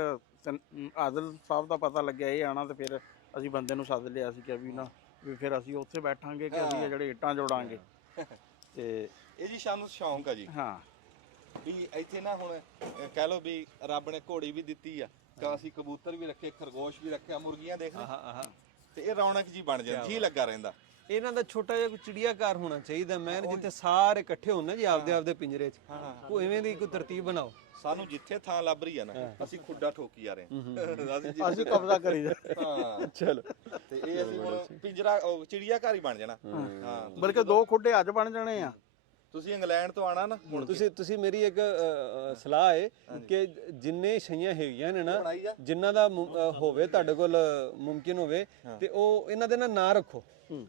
ਆਦਲ ਸਾਹਿਬ ਦਾ ਪਤਾ ਲੱਗਿਆ ਇਹ ਆਣਾ, ਤੇ ਫਿਰ ਅਸੀਂ ਬੰਦੇ ਨੂੰ ਸੱਦ ਲਿਆ ਸੀ ਕਿ ਵੀ ਫਿਰ ਅਸੀਂ ਉੱਥੇ ਬੈਠਾਂਗੇ ਕਿ ਅਸੀਂ ਜਿਹੜੇ ਇੱਟਾਂ ਜੋੜਾਂਗੇ। ਤੇ ਇਹ ਜੀ ਸਾਨੂੰ ਸ਼ੌਂਕ ਆ ਜੀ ਹਾਂ ਵੀ ਇੱਥੇ ਨਾ ਹੁਣ ਕਹਿ ਲਓ ਵੀ ਰੱਬ ਨੇ ਘੋੜੀ ਵੀ ਦਿੱਤੀ ਆ, ਤਾਂ ਅਸੀਂ ਕਬੂਤਰ ਵੀ ਰੱਖੇ, ਖਰਗੋਸ਼ ਵੀ ਰੱਖਿਆ, ਮੁਰਗੀਆਂ ਦੇਖ ਰਹੇ, ਤੇ ਇਹ ਰੌਣਕ ਜੀ ਬਣ ਜਾਂਦੀ, ਜੀ ਲੱਗਾ ਰਹਿੰਦਾ। ਇਹਨਾਂ ਦਾ ਛੋਟਾ ਜਿਹਾ ਕੋਈ ਚਿੜੀਆ ਘਰ ਹੋਣਾ ਚਾਹੀਦਾ ਮੈਂ, ਜਿੱਥੇ ਸਾਰੇ ਇਕੱਠੇ ਹੋਣ ਨਾ ਜੀ ਆਪਦੇ ਪਿੰਜਰੇ 'ਚ, ਕੋਈ ਐਵੇਂ ਦੀ ਕੋਈ ਤਰਤੀਬ ਬਣਾਓ। ਸਾਨੂੰ ਜਿੱਥੇ ਥਾਂ ਲੱਭ ਰਹੀ ਆ ਨਾ ਅਸੀਂ ਖੁੱਡਾ ਠੋਕੀ ਆ ਰਹੇ ਅਸੀਂ ਕਬਜ਼ਾ ਕਰੀਦਾ। ਹਾਂ ਚਲੋ, ਤੇ ਇਹ ਅਸੀਂ ਹੁਣ ਪਿੰਜਰਾ ਚਿੜੀਆ ਘਰ ਹੀ ਬਣ ਜਾਣਾ। ਹਾਂ ਬਲਕਿ 2 ਖੁੱਡੇ ਅੱਜ ਬਣ ਜਾਣੇ ਆ। ਤੁਸੀਂ ਇੰਗਲੈਂਡ ਤੋਂ ਆਣਾ ਨਾ ਹੁਣ, ਤੁਸੀਂ ਮੇਰੀ ਇੱਕ ਸਲਾਹ ਹੈ ਕਿ ਜਿੰਨੇ ਛਈਆਂ ਹੈਗੀਆਂ ਨੇ ਨਾ, ਜਿਨ੍ਹਾਂ ਦਾ ਹੋਵੇ ਤੁਹਾਡੇ ਕੋਲ ਮੁਮਕਿਨ ਹੋਵੇ, ਤੇ ਉਹ ਇਹਨਾਂ ਦੇ ਨਾਂ ਰੱਖੋ।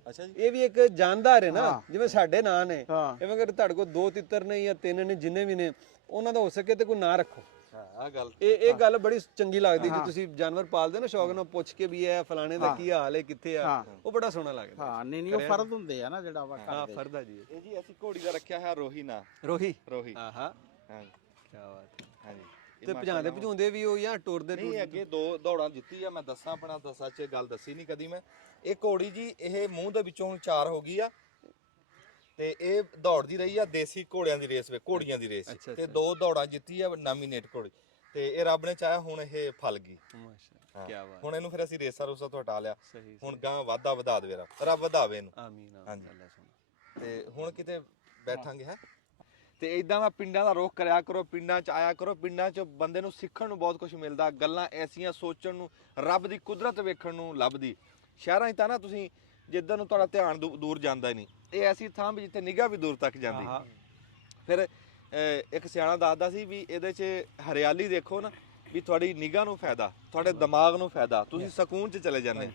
ਅੱਛਾ ਜੀ, ਇਹ ਵੀ ਇੱਕ ਜਾਨਦਾਰ ਹੈ ਨਾ, ਜਿਵੇਂ ਸਾਡੇ ਨਾਂ ਨੇ, ਐਵੇਂ ਅਗਰ ਤੁਹਾਡੇ ਕੋਲ 2 ਤਿੱਤਰ ਨੇ ਜਾਂ 3 ਨੇ, ਜਿੰਨੇ ਵੀ ਨੇ, ਉਹਨਾਂ ਦਾ ਹੋ ਸਕੇ ਤੇ ਕੋਈ ਨਾਂ ਰੱਖੋ। ਆ ਗੱਲ ਇਹ ਗੱਲ ਬੜੀ ਚੰਗੀ ਲੱਗਦੀ ਜੇ ਤੁਸੀਂ ਜਾਨਵਰ ਪਾਲਦੇ ਨਾ ਸ਼ੌਕ ਨਾਲ, ਪੁੱਛ ਕੇ ਵੀ ਇਹ ਫਲਾਣੇ ਦਾ ਕੀ ਹਾਲ ਹੈ, ਕਿੱਥੇ ਆ, ਉਹ ਬੜਾ ਸੋਹਣਾ ਲੱਗਦਾ। ਹਾਂ ਨਹੀਂ ਉਹ ਫਰਜ਼ ਹੁੰਦੇ ਆ ਨਾ ਜਿਹੜਾ ਵਾ ਹਾਂ ਫਰਦਾ ਜੀ। ਇਹ ਜੀ ਅਸੀਂ ਘੋੜੀ ਦਾ ਰੱਖਿਆ ਹੈ ਰੋਹੀ ਨਾਂ। ਰੋਹੀ ਆਹਾ ਹਾਂ, ਕੀ ਬਾਤ ਹੈ। ਹਾਂਜੀ, ਤੇ ਭਜਾਉਂਦੇ ਵੀ ਉਹ ਜਾਂ ਟੁਰਦੇ ਨਹੀਂ ਅੱਗੇ 2 ਦੌੜਾਂ ਜਿੱਤੀ ਆ, ਮੈਂ ਦੱਸਾਂ ਆਪਣਾ ਸੱਚ ਗੱਲ ਦੱਸੀ ਨਹੀਂ ਕਦੀ ਮੈਂ। ਇਹ ਘੋੜੀ ਜੀ ਇਹ ਮੂੰਹ ਦੇ ਵਿੱਚੋਂ ਹੁਣ 4 ਹੋ ਗਈ ਆ, ਤੇ ਇਹ ਦੌੜਦੀ ਰਹੀ ਆ ਦੇਸੀ ਘੋੜਿਆਂ ਦੀ ਰੇਸ ਵਿੱਚ, ਘੋੜੀਆਂ ਦੀ ਰੇਸ, ਤੇ 2 ਦੌੜਾਂ ਜਿੱਤੀ ਆ ਨਾਮੀਨੇਟ ਘੋੜੀ, ਤੇ ਇਹ ਰੱਬ ਨੇ ਚਾਹਿਆ ਹੁਣ ਇਹ ਫਲ ਗਈ। ਮਾਸ਼ਾਅੱਲਾ, ਕੀ ਬਾਤ। ਹੁਣ ਇਹਨੂੰ ਫਿਰ ਅਸੀਂ ਰੇਸਾਂ ਰੂਸਾਂ ਤੋਂ ਹਟਾ ਲਿਆ, ਸਹੀ ਹੁਣ ਗਾਂ ਵਾਧਾ ਵਧਾ ਦੇਵੇ ਰੱਬ ਵਧਾਵੇ ਇਹਨੂੰ। ਆਮੀਨ ਹਾਂਜੀ। ਅੱਲਾ ਸੁਣਾ। ਤੇ ਹੁਣ ਕਿਤੇ ਬੈਠਾਂਗੇ ਹੈ, ਤੇ ਇਦਾਂ ਦਾ ਪਿੰਡਾਂ ਦਾ ਰੁੱਖ ਕਰਿਆ ਕਰੋ, ਪਿੰਡਾਂ 'ਚ ਆਇਆ ਕਰੋ। ਪਿੰਡਾਂ 'ਚ ਬੰਦੇ ਨੂੰ ਸਿੱਖਣ ਨੂੰ ਬਹੁਤ ਕੁਝ ਮਿਲਦਾ, ਗੱਲਾਂ ਐਸੀਆਂ ਸੋਚਣ ਨੂੰ, ਰੱਬ ਦੀ ਕੁਦਰਤ ਵੇਖਣ ਨੂੰ ਲੱਭਦੀ। ਸ਼ਹਿਰਾਂ 'ਚ ਤਾਂ ਨਾ ਤੁਸੀਂ ਜਿੱਦਾਂ ਨੂੰ ਤੁਹਾਡਾ ਧਿਆਨ ਦੂਰ ਜਾਂਦਾ ਹੀ ਨਹੀਂ, ਇਹ ਐਸੀ ਥਾਂ ਵੀ ਜਿੱਥੇ ਨਿਗਾਹ ਵੀ ਦੂਰ ਤੱਕ ਜਾਂਦੀ। ਫਿਰ ਇੱਕ ਸਿਆਣਾ ਦੱਸਦਾ ਸੀ ਵੀ ਇਹਦੇ 'ਚ ਹਰਿਆਲੀ ਦੇਖੋ ਨਾ, ਵੀ ਤੁਹਾਡੀ ਨਿਗਾਹ ਨੂੰ ਫਾਇਦਾ, ਤੁਹਾਡੇ ਦਿਮਾਗ ਨੂੰ ਫਾਇਦਾ, ਤੁਸੀਂ ਸਕੂਨ 'ਚ ਚਲੇ ਜਾਂਦੇ।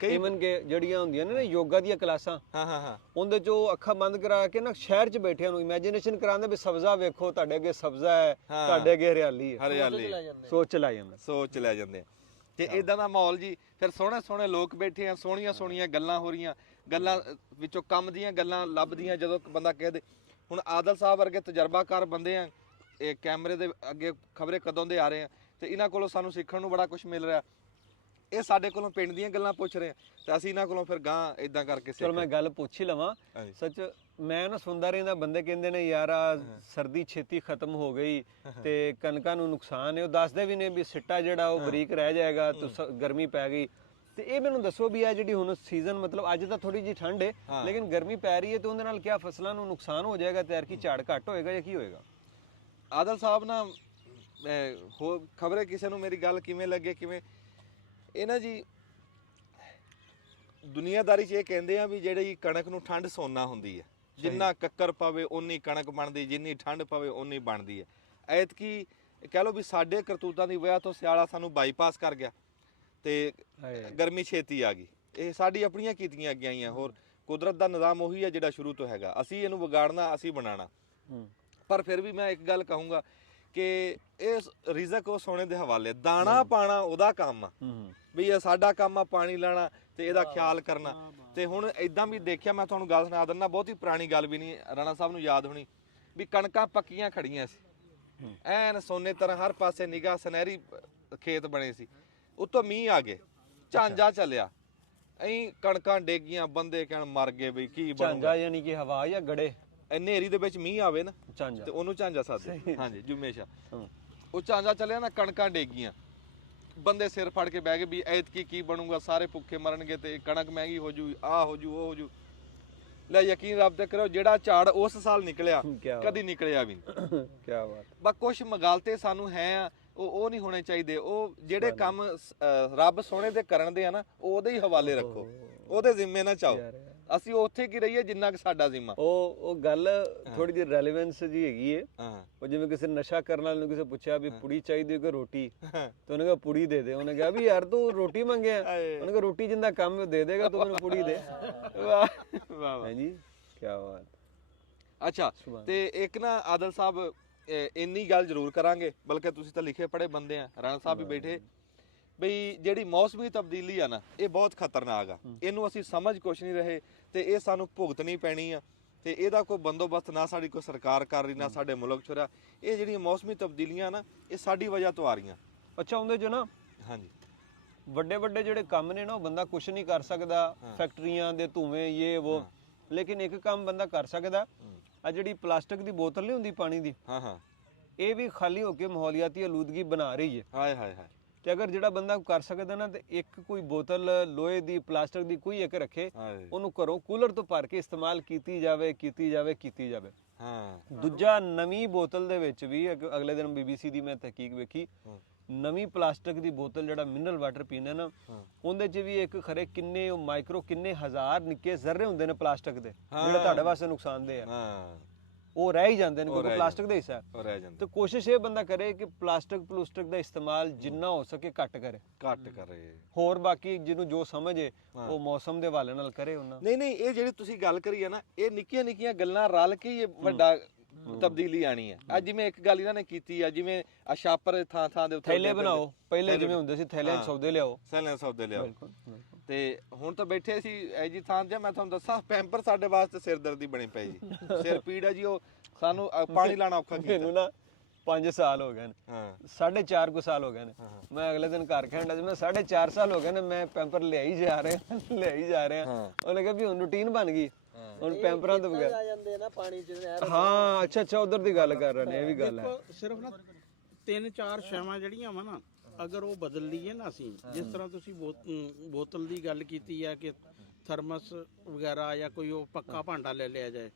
ਕਈ ਇਵਨ ਕਿ ਜਿਹੜੀਆਂ ਹੁੰਦੀਆਂ ਨੇ ਨਾ ਯੋਗਾ ਦੀਆਂ ਕਲਾਸਾਂ, ਹਾਂ ਉਹਦੇ 'ਚ ਉਹ ਅੱਖਾਂ ਬੰਦ ਕਰਾ ਕੇ ਨਾ ਸ਼ਹਿਰ 'ਚ ਬੈਠਿਆਂ ਨੂੰ ਇਮੇਜਿਨੇਸ਼ਨ ਕਰਾਉਂਦੇ ਵੀ ਸਬਜ਼ਾ ਵੇਖੋ, ਤੁਹਾਡੇ ਅੱਗੇ ਸਬਜ਼ਾ ਹੈ, ਤੁਹਾਡੇ ਅੱਗੇ ਹਰਿਆਲੀ ਹੈ, ਹਰਿਆਲੀ ਸੋਚ ਲੈ ਜਾਂਦਾ, ਸੋਚ ਲੈ ਜਾਂਦੇ ਆ। ਤੇ ਇਦਾਂ ਦਾ ਮਾਹੌਲ ਜੀ, ਫਿਰ ਸੋਹਣੇ ਸੋਹਣੇ ਲੋਕ ਬੈਠੇ ਆ, ਸੋਹਣੀਆਂ ਸੋਹਣੀਆਂ ਗੱਲਾਂ ਹੋ ਰਹੀਆਂ, ਗੱਲਾਂ ਵਿੱਚੋਂ ਕੰਮ ਦੀਆਂ ਗੱਲਾਂ ਲੱਭਦੀਆਂ। ਜਦੋਂ ਬੰਦਾ ਕਹਦੇ ਹੁਣ ਆਦਲ ਸਾਹਿਬ ਵਰਗੇ ਤਜਰਬਾਕਾਰ ਬੰਦੇ ਆ, ਇਹ ਕੈਮਰੇ ਦੇ ਅੱਗੇ ਖਬਰੇ ਕਦੋਂ ਦੇ ਆ ਰਹੇ ਆ, ਤੇ ਇਹਨਾਂ ਕੋਲੋਂ ਸਾਨੂੰ ਸਿੱਖਣ ਨੂੰ ਬੜਾ ਕੁਝ ਮਿਲ ਰਿਹਾ। ਇਹ ਸਾਡੇ ਕੋਲੋਂ ਪਿੰਡ ਦੀਆਂ ਗੱਲਾਂ ਪੁੱਛ ਰਹੇ ਆ, ਤੇ ਅਸੀਂ ਇਹਨਾਂ ਕੋਲੋਂ ਫਿਰ ਗਾਂ ਇਦਾਂ ਕਰਕੇ ਚਲੋ ਮੈਂ ਗੱਲ ਪੁੱਛ ਹੀ ਲਵਾਂ। ਸੱਚ ਮੈਂ ਨਾ ਸੁਣਦਾ ਰਹਿੰਦਾ, ਬੰਦੇ ਕਹਿੰਦੇ ਨੇ ਯਾਰ ਆ ਸਰਦੀ ਛੇਤੀ ਖਤਮ ਹੋ ਗਈ ਤੇ ਕਣਕਾਂ ਨੂੰ ਨੁਕਸਾਨ ਹੈ, ਉਹ ਦੱਸਦੇ ਵੀ ਨੇ ਵੀ ਸਿੱਟਾ ਜਿਹੜਾ ਉਹ ਬਰੀਕ ਰਹਿ ਜਾਏਗਾ, ਤੇ ਗਰਮੀ ਪੈ ਗਈ। ਤੇ ਇਹ ਮੈਨੂੰ ਦੱਸੋ ਵੀ ਆ ਜਿਹੜੀ ਹੁਣ ਸੀਜ਼ਨ, ਮਤਲਬ ਅੱਜ ਤਾਂ ਥੋੜੀ ਜਿਹੀ ਠੰਡ ਹੈ, ਲੇਕਿਨ ਗਰਮੀ ਪੈ ਰਹੀ ਹੈ, ਤੇ ਉਹਦੇ ਨਾਲ ਕਿਆ ਫਸਲਾਂ ਨੂੰ ਨੁਕਸਾਨ ਹੋ ਜਾਏਗਾ, ਤਿਆਰ ਕੀ ਝਾੜ ਘੱਟ ਹੋਏਗਾ ਜਾਂ ਕੀ ਹੋਏਗਾ? ਆਦਲ ਸਾਹਿਬ ਨਾ ਹੋ ਖਬਰੇ ਕਿਸੇ ਨੂੰ ਮੇਰੀ ਗੱਲ ਕਿਵੇਂ ਲੱਗੇ, ਕਿਵੇਂ ਇਹ ਨਾ ਜੀ ਦੁਨੀਆਦਾਰੀ 'ਚ ਇਹ ਕਹਿੰਦੇ ਆ ਵੀ ਜਿਹੜੀ ਕਣਕ ਨੂੰ ਠੰਡ ਸੋਨਾ ਹੁੰਦੀ ਹੈ, ਜਿੰਨਾ ਕੱਕਰ ਪਵੇ ਓਨੀ ਕਣਕ ਬਣਦੀ, ਜਿੰਨੀ ਠੰਡ ਪਵੇ ਓਨੀ ਬਣਦੀ ਹੈ। ਐਤਕੀ ਕਹਿ ਲਓ ਵੀ ਸਾਡੇ ਕਰਤੂਤਾਂ ਦੀ ਵਜ੍ਹਾ ਤੋਂ ਸਿਆਲਾ ਸਾਨੂੰ ਬਾਈਪਾਸ ਕਰ ਗਿਆ, ਤੇ ਗਰਮੀ ਛੇਤੀ ਆ ਗਈ। ਇਹ ਸਾਡੀ ਆਪਣੀਆਂ ਕੀਤੀਆਂ ਅੱਗੀਆਂ ਹੀ ਆ, ਹੋਰ ਕੁਦਰਤ ਦਾ ਨਿਜ਼ਾਮ ਉਹੀ ਹੈ ਜਿਹੜਾ ਸ਼ੁਰੂ ਤੋਂ ਹੈਗਾ, ਅਸੀਂ ਇਹਨੂੰ ਵਿਗਾੜਨਾ, ਅਸੀਂ ਬਣਾਉਣਾ। ਪਰ ਫਿਰ ਵੀ ਮੈਂ ਇੱਕ ਗੱਲ ਕਹੂੰਗਾ ਕਿ ਇਹ ਰਿਜ਼ਕ ਉਹ ਸੋਨੇ ਦੇ ਹਵਾਲੇ, ਦਾਣਾ ਪਾਣਾ ਉਹਦਾ ਕੰਮ ਆ, ਵੀ ਇਹ ਸਾਡਾ ਕੰਮ ਆ ਪਾਣੀ ਲੈਣਾ ਤੇ ਇਹਦਾ ਖਿਆਲ ਕਰਨਾ। ਤੇ ਹੁਣ ਇਦਾਂ ਵੀ ਦੇਖਿਆ, ਮੈਂ ਤੁਹਾਨੂੰ ਗੱਲ ਸੁਣਾ ਦਿੰਦਾ, ਬਹੁਤੀ ਪੁਰਾਣੀ ਗੱਲ ਵੀ ਨਹੀਂ, ਰਾਣਾ ਸਾਹਿਬ ਨੂੰ ਯਾਦ ਹੋਣੀ ਵੀ ਕਣਕਾਂ ਪੱਕੀਆਂ ਖੜੀਆਂ ਸੀ ਐਨ ਸੋਨੇ ਤਰ੍ਹਾਂ, ਹਰ ਪਾਸੇ ਨਿਗਾਹ, ਸੁਨਹਿਰੀ ਖੇਤ ਬਣੇ ਸੀ। ਉੱਤੋਂ ਮੀਂਹ ਆ ਗਏ, ਝਾਂਜਾ ਚੱਲਿਆ, ਐਂ ਕਣਕਾਂ ਡੇਗੀਆਂ, ਬੰਦੇ ਕਹਿਣ ਮਰ ਗਏ ਬਈ ਕੀ ਬਣੂਗਾ। ਝਾਂਜਾ ਯਾਨੀ ਕਿ ਹਵਾ ਜਾਂ ਗੜੇ? ਹਨੇਰੀ ਦੇ ਵਿੱਚ ਮੀਂਹ ਆਵੇ ਨਾ ਝਾਂਜਾ, ਤੇ ਉਹਨੂੰ ਝਾਂਜਾ ਸਾਦੇ। ਹਾਂਜੀ ਜੁਮੇਸ਼ਾ ਉਹ ਝਾਂਜਾ ਚੱਲਿਆ ਨਾ, ਕਣਕਾਂ ਡੇਗੀਆਂ, ਬੰਦੇ ਸਿਰ ਫੜ ਕੇ ਬਹਿ ਗਏ ਵੀ ਐਤਕੀ ਕੀ ਬਣੂਗਾ, ਸਾਰੇ ਭੁੱਖੇ ਮਰਨਗੇ ਤੇ ਕਣਕ ਮਹਿੰਗੀ ਹੋ ਜੂ, ਆ ਹੋ ਜੂ, ਉਹ ਹੋ ਜੂ। ਲੈ ਯਕੀਨ ਰੱਬ ਤੇ ਕਰੋ, ਜਿਹੜਾ ਝਾੜ ਉਸ ਸਾਲ ਨਿਕਲਿਆ ਕਿਆ ਕਦੀ ਨਿਕਲਿਆ ਵੀ ਨਹੀਂ। ਕੀ ਬਾਤ। ਬਸ ਕੁਛ ਮਗਾਲਤੇ ਸਾਨੂੰ ਹੈ ਆ, ਉਹ ਨਹੀਂ ਹੋਣੇ ਚਾਹੀਦੇ। ਉਹ ਜਿਹੜੇ ਕੰਮ ਰੱਬ ਸੋਹਣੇ ਦੇ ਕਰਨ ਦੇ ਆ ਨਾ, ਉਹਦੇ ਹੀ ਹਵਾਲੇ ਰੱਖੋ, ਉਹਦੇ ਜ਼ਿੰਮੇ ਨਾ ਚਾਹੋ। ਅਸੀਂ ਉੱਥੇ ਕੀ ਰਹੀਏ ਜਿੰਨਾ ਕਿ ਸਾਡਾ ਜ਼ਿੰਮਾ। ਉਹ ਗੱਲ ਥੋੜੀ ਜਿਹੀ ਰੈਲੇਵੈਂਸ ਜੀ ਹੈਗੀ ਏ। ਹਾਂ, ਉਹ ਜਿਵੇਂ ਕਿਸੇ ਨਸ਼ਾ ਕਰਨ ਵਾਲੇ ਨੂੰ ਕਿਸੇ ਪੁੱਛਿਆ ਵੀ ਪੁੜੀ ਚਾਹੀਦੀ ਕਿ ਰੋਟੀ, ਤੇ ਉਹਨੇ ਕਿਹਾ ਪੁੜੀ ਦੇ ਦੇ। ਉਹਨੇ ਕਿਹਾ ਵੀ ਯਾਰ ਤੂੰ ਰੋਟੀ ਮੰਗਿਆ, ਉਹਨੇ ਕਿਹਾ ਰੋਟੀ ਜਿੰਦਾ ਕੰਮ ਉਹ ਦੇ ਦੇਗਾ, ਤੂੰ ਮੈਨੂੰ ਪੁੜੀ ਦੇ। ਵਾਹ ਵਾਹ ਹਾਂਜੀ, ਕੀ ਬਾਤ। ਅੱਛਾ, ਤੇ ਇੱਕ ਨਾ ਆਦਲ ਸਾਹਿਬ ਇੰਨੀ ਗੱਲ ਜ਼ਰੂਰ ਕਰਾਂਗੇ, ਬਲਕਿ ਤੁਸੀਂ ਤਾਂ ਲਿਖੇ ਪੜ੍ਹੇ ਬੰਦੇ ਆ, ਰਾਣਾ ਸਾਹਿਬ ਵੀ ਬੈਠੇ, ਬਈ ਜਿਹੜੀ ਮੌਸਮੀ ਤਬਦੀਲੀ ਆ ਨਾ, ਇਹ ਬਹੁਤ ਖਤਰਨਾਕ ਆ। ਇਹਨੂੰ ਅਸੀਂ ਸਮਝ ਕੁਛ ਨਹੀਂ ਰਹੇ ਤੇ ਇਹ ਸਾਨੂੰ ਭੁਗਤਣੀ ਪੈਣੀ ਆ, ਤੇ ਇਹਦਾ ਕੋਈ ਬੰਦੋਬਸਤ ਨਾ ਸਾਡੀ ਕੋਈ ਸਰਕਾਰ ਕਰ ਰਹੀ, ਨਾ ਸਾਡੇ ਮੁਲਕ 'ਚ ਹੋ ਰਿਹਾ। ਇਹ ਜਿਹੜੀਆਂ ਮੌਸਮੀ ਤਬਦੀਲੀਆਂ ਨਾ, ਇਹ ਸਾਡੀ ਵਜ੍ਹਾ ਤੋਂ ਆ ਰਹੀਆਂ। ਅੱਛਾ, ਉਹਦੇ 'ਚ ਨਾ ਹਾਂਜੀ, ਵੱਡੇ ਵੱਡੇ ਜਿਹੜੇ ਕੰਮ ਨੇ ਨਾ, ਉਹ ਬੰਦਾ ਕੁਛ ਨਹੀਂ ਕਰ ਸਕਦਾ, ਫੈਕਟਰੀਆਂ ਦੇ ਧੂਏ ਇਹ ਉਹ, ਲੇਕਿਨ ਇੱਕ ਕੰਮ ਬੰਦਾ ਕਰ ਸਕਦਾ। ਆ ਜਿਹੜੀ ਪਲਾਸਟਿਕ ਦੀ ਬੋਤਲ ਨਹੀਂ ਹੁੰਦੀ ਪਾਣੀ ਦੀ, ਹਾਂ, ਇਹ ਵੀ ਖਾਲੀ ਹੋ ਕੇ ਮਾਹੌਲੀਆਤੀ ਆਲੂਦਗੀ ਬਣਾ ਰਹੀ ਹੈ। ਹਾਏ ਹਾਏ ਹਾਏ। ਤੇ ਅਗਰ ਜਿਹੜਾ ਬੰਦਾ ਕਰ ਸਕਦਾ ਨਾ, ਤੇ ਇੱਕ ਕੋਈ ਬੋਤਲ ਲੋਹੇ ਦੀ, ਪਲਾਸਟਿਕ ਦੀ ਕੋਈ ਇੱਕ ਰੱਖੇ, ਉਹਨੂੰ ਘਰੋਂ ਕੂਲਰ ਤੋਂ ਭਰ ਕੇ ਇਸਤੇਮਾਲ ਕੀਤੀ ਜਾਵੇ। ਹਾਂ, ਦੂਜਾ, ਨਵੀਂ ਬੋਤਲ ਦੇ ਵਿੱਚ ਵੀ ਅਗਲੇ ਦਿਨ BBC ਦੀ ਮੈਂ ਤਹਿਕੀਕ ਵੇਖੀ, ਨਵੀਂ ਪਲਾਸਟਿਕ ਦੀ ਬੋਤਲ ਜਿਹੜਾ ਮਿਨਰਲ ਵਾਟਰ ਪੀਣਾ ਨਾ, ਉਹਦੇ 'ਚ ਵੀ ਇੱਕ ਖਰੇ ਕਿੰਨੇ ਮਾਈਕਰੋ ਕਿੰਨੇ ਹਜ਼ਾਰ ਨਿੱਕੇ ਜ਼ਰਰੇ ਹੁੰਦੇ ਨੇ ਪਲਾਸਟਿਕ ਦੇ, ਜਿਹੜੇ ਤੁਹਾਡੇ ਵਾਸਤੇ ਨੁਕਸਾਨਦੇਹ ਆ। ਹਾਂ, ਉਹ ਰਹਿ ਹੀ ਜਾਂਦੇ ਨੇ ਕਿਉਂਕਿ ਪਲਾਸਟਿਕ ਦਾ ਹਿੱਸਾ ਉਹ ਰਹਿ ਜਾਂਦੇ। ਤੇ ਕੋਸ਼ਿਸ਼ ਇਹ ਬੰਦਾ ਕਰੇ ਕਿ ਪਲਾਸਟਿਕ ਦਾ ਇਸਤੇਮਾਲ ਜਿੰਨਾ ਹੋ ਸਕੇ ਘੱਟ ਕਰੇ। ਹੋਰ ਬਾਕੀ ਜਿਹਨੂੰ ਜੋ ਸਮਝੇ ਉਹ ਮੌਸਮ ਦੇ ਹਵਾਲੇ ਨਾਲ ਕਰੇ ਉਹਨਾਂ। ਨਹੀਂ, ਇਹ ਜਿਹੜੀ ਤੁਸੀਂ ਗੱਲ ਕਰੀ ਹੈ ਨਾ, ਇਹ ਨਿੱਕੀਆਂ ਨਿੱਕੀਆਂ ਗੱਲਾਂ ਰਲ ਕੇ ਹੀ ਵੱਡਾ ਤਬਦੀਲੀ ਆਣੀ ਹੈ। ਅੱਜ ਜਿਵੇਂ ਇੱਕ ਗੱਲ ਇਹਨਾਂ ਨੇ ਕੀਤੀ ਆ, ਜਿਵੇਂ ਆ ਛਾਪਰ ਥਾਂ ਦੇ ਉੱਤੇ ਥੈਲੇ ਬਣਾਓ, ਪਹਿਲੇ ਜਿਵੇਂ ਹੁੰਦੇ ਸੀ ਥੈਲੇ ਸੌਦੇ ਲਿਆਓ, ਸੌਦੇ ਲਿਆਓ। ਤੇ ਹੁਣ ਤਾਂ ਬੈਠੇ ਸੀ ਐ ਜੀ ਥਾਂ ਤੇ, ਮੈਂ ਤੁਹਾਨੂੰ ਦੱਸਾਂ ਪੈਂਪਰ ਸਾਡੇ ਵਾਸਤੇ ਸਿਰਦਰਦੀ ਬਣੀ ਪਈ ਜੀ। ਸਿਰ ਪੀੜ ਹੈ ਜੀ, ਉਹ ਸਾਨੂੰ ਪਾਣੀ ਲਾਣਾ ਔਖਾ ਕੀਤਾ। ਮੈਨੂੰ ਨਾ 5 ਸਾਲ ਹੋ ਗਏ ਨੇ, ਹਾਂ, 4.5 ਸਾਲ ਹੋ ਗਏ ਨੇ। ਮੈਂ ਅਗਲੇ ਦਿਨ ਘਰ ਖੇਡਦਾ ਸੀ, ਮੈਂ 4.5 ਸਾਲ ਹੋ ਗਏ ਨੇ, ਮੈਂ ਪੈਂਪਰ ਲਿਆਈ ਜਾ ਰਿਹਾ। ਉਹਨੇ ਕਿਹਾ ਵੀ ਹੁਣ ਰੂਟੀਨ ਬਣ ਗਈ, ਹੁਣ ਪੈਂਪਰਾਂ ਤੋਂ ਬਗੈਰ ਆ ਜਾਂਦੇ ਨਾ ਪਾਣੀ ਚ ਨਹਿਰ। ਹਾਂ, ਅੱਛਾ ਉਧਰ ਦੀ ਗੱਲ ਕਰ ਰਹੇ ਨੇ, ਇਹ ਵੀ ਗੱਲ ਹੈ। ਸਿਰਫ ਨਾ 3-4 ਸ਼ੈਵਾਂ ਜਿਹੜੀਆਂ ਵਾ ਨਾ, ਅਗਰ ਉਹ ਬਦਲ ਲਈਏ ਨਾ ਅਸੀਂ, ਜਿਸ ਤਰ੍ਹਾਂ ਤੁਸੀਂ ਬੋਤਲ ਦੀ ਗੱਲ ਕੀਤੀ ਆ ਕਿ ਥਰਮਸ ਵਗੈਰਾ ਜਾਂ ਕੋਈ ਉਹ ਪੱਕਾ ਭਾਂਡਾ ਲੈ ਲਿਆ ਜਾਏ,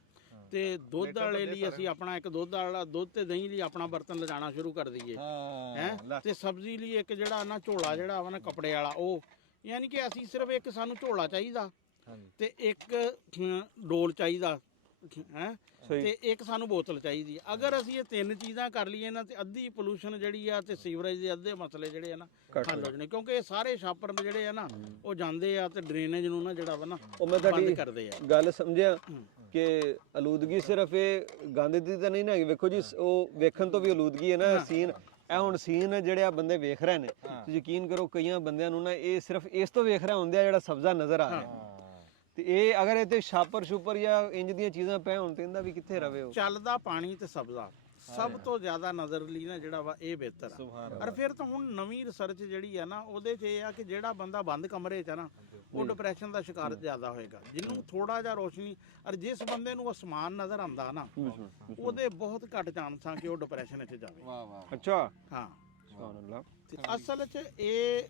ਤੇ ਦੁੱਧ ਵਾਲੇ ਲਈ ਅਸੀਂ ਆਪਣਾ ਇੱਕ ਦੁੱਧ ਵਾਲਾ, ਦੁੱਧ ਤੇ ਦਹੀਂ ਲਈ ਆਪਣਾ ਬਰਤਨ ਲਿਜਾਣਾ ਸ਼ੁਰੂ ਕਰ ਦਈਏ ਹੈ। ਤੇ ਸਬਜ਼ੀ ਲਈ ਇੱਕ ਜਿਹੜਾ ਨਾ ਝੋਲਾ ਜਿਹੜਾ ਵਾ ਨਾ ਕੱਪੜੇ ਵਾਲਾ, ਉਹ ਯਾਨੀ ਕਿ ਅਸੀਂ ਸਿਰਫ ਇੱਕ ਸਾਨੂੰ ਝੋਲਾ ਚਾਹੀਦਾ ਤੇ ਇੱਕ ਡੋਲ ਚਾਹੀਦਾ ਹੈ, ਤੇ ਇੱਕ ਸਾਨੂੰ ਬੋਤਲ ਚਾਹੀਦੀ। ਅਗਰ ਅਸੀਂ ਇਹ 3 ਚੀਜ਼ਾਂ ਕਰ ਲਈਏ ਨਾ, ਤੇ ਅੱਧੀ ਪੋਲੂਸ਼ਨ ਜਿਹੜੀ ਆ ਤੇ ਸੀਵਰੇਜ ਦੇ ਅੱਧੇ ਮਸਲੇ ਜਿਹੜੇ ਆ ਨਾ ਹੱਲ ਹੋ ਜਾਣੇ। ਕਿਉਂਕਿ ਇਹ ਸਾਰੇ ਛਾਪਰ ਜਿਹੜੇ ਆ ਨਾ, ਉਹ ਜਾਂਦੇ ਆ ਤੇ ਡਰੇਨੇਜ ਨੂੰ ਨਾ ਜਿਹੜਾ ਵਾ ਨਾ ਉਹ ਮੈਂ ਬੰਦ ਕਰਦੇ ਆ। ਗੱਲ ਸਮਝਿਆ ਕਿ ਆਲੂਦਗੀ ਸਿਰਫ ਇਹ ਗੰਦ ਦੀ ਤਾਂ ਨਹੀਂ ਨਾ ਹੈਗੀ। ਵੇਖੋ ਜੀ, ਉਹ ਵੇਖਣ ਤੋਂ ਵੀ ਆਲੂਦਗੀ ਹੈ ਨਾ ਸੀਨ। ਇਹ ਹੁਣ ਸੀਨ ਜਿਹੜੇ ਆ ਬੰਦੇ ਵੇਖ ਰਹੇ ਨੇ, ਯਕੀਨ ਕਰੋ ਕਈਆਂ ਬੰਦਿਆਂ ਨੂੰ ਨਾ ਇਹ ਸਿਰਫ ਇਸ ਤੋਂ ਵੇਖ ਰਿਹਾ ਹੁੰਦੇ ਆ ਜਿਹੜਾ ਸਬਜ਼ਾ ਨਜ਼ਰ ਆ ਰਿਹਾ। ਤੇ ਇਹ ਅਗਰ ਇਹ ਤੇ ਛਾਪਰ ਜਾਂ ਇੰਜ ਦੀਆਂ ਚੀਜ਼ਾਂ ਪੈ ਹੋਣ ਤੇ ਇਹਦਾ ਵੀ ਕਿੱਥੇ ਰਵੇ। ਉਹ ਚੱਲਦਾ ਪਾਣੀ ਤੇ ਸਬਜ਼ਾ ਸਭ ਤੋਂ ਜ਼ਿਆਦਾ ਨਜ਼ਰ ਲਈ ਨਾ ਜਿਹੜਾ ਵਾ ਇਹ ਬਿਹਤਰ ਆ। ਪਰ ਫਿਰ ਤਾਂ ਹੁਣ ਨਵੀਂ ਰਿਸਰਚ ਜਿਹੜੀ ਆ ਨਾ, ਉਹਦੇ 'ਚ ਇਹ ਆ ਕਿ ਜਿਹੜਾ ਬੰਦਾ ਬੰਦ ਕਮਰੇ 'ਚ ਆ ਨਾ, ਉਹ ਡਿਪਰੈਸ਼ਨ ਦਾ ਸ਼ਿਕਾਰ ਜ਼ਿਆਦਾ ਹੋਏਗਾ। ਜਿਹਨੂੰ ਥੋੜਾ ਜਿਹਾ ਰੋਸ਼ਨੀ, ਔਰ ਜਿਸ ਬੰਦੇ ਨੂੰ ਅਸਮਾਨ ਨਜ਼ਰ ਆਉਂਦਾ ਨਾ, ਉਹਦੇ ਬਹੁਤ ਘੱਟ ਚਾਂਸ ਆ ਕਿ ਉਹ ਡਿਪਰੈਸ਼ਨ 'ਚ ਜਾਵੇ। ਅੱਛਾ, ਹਾਂ। ਸੁਭਾਨ ਤੇ ਅਸਲ 'ਚ ਇਹ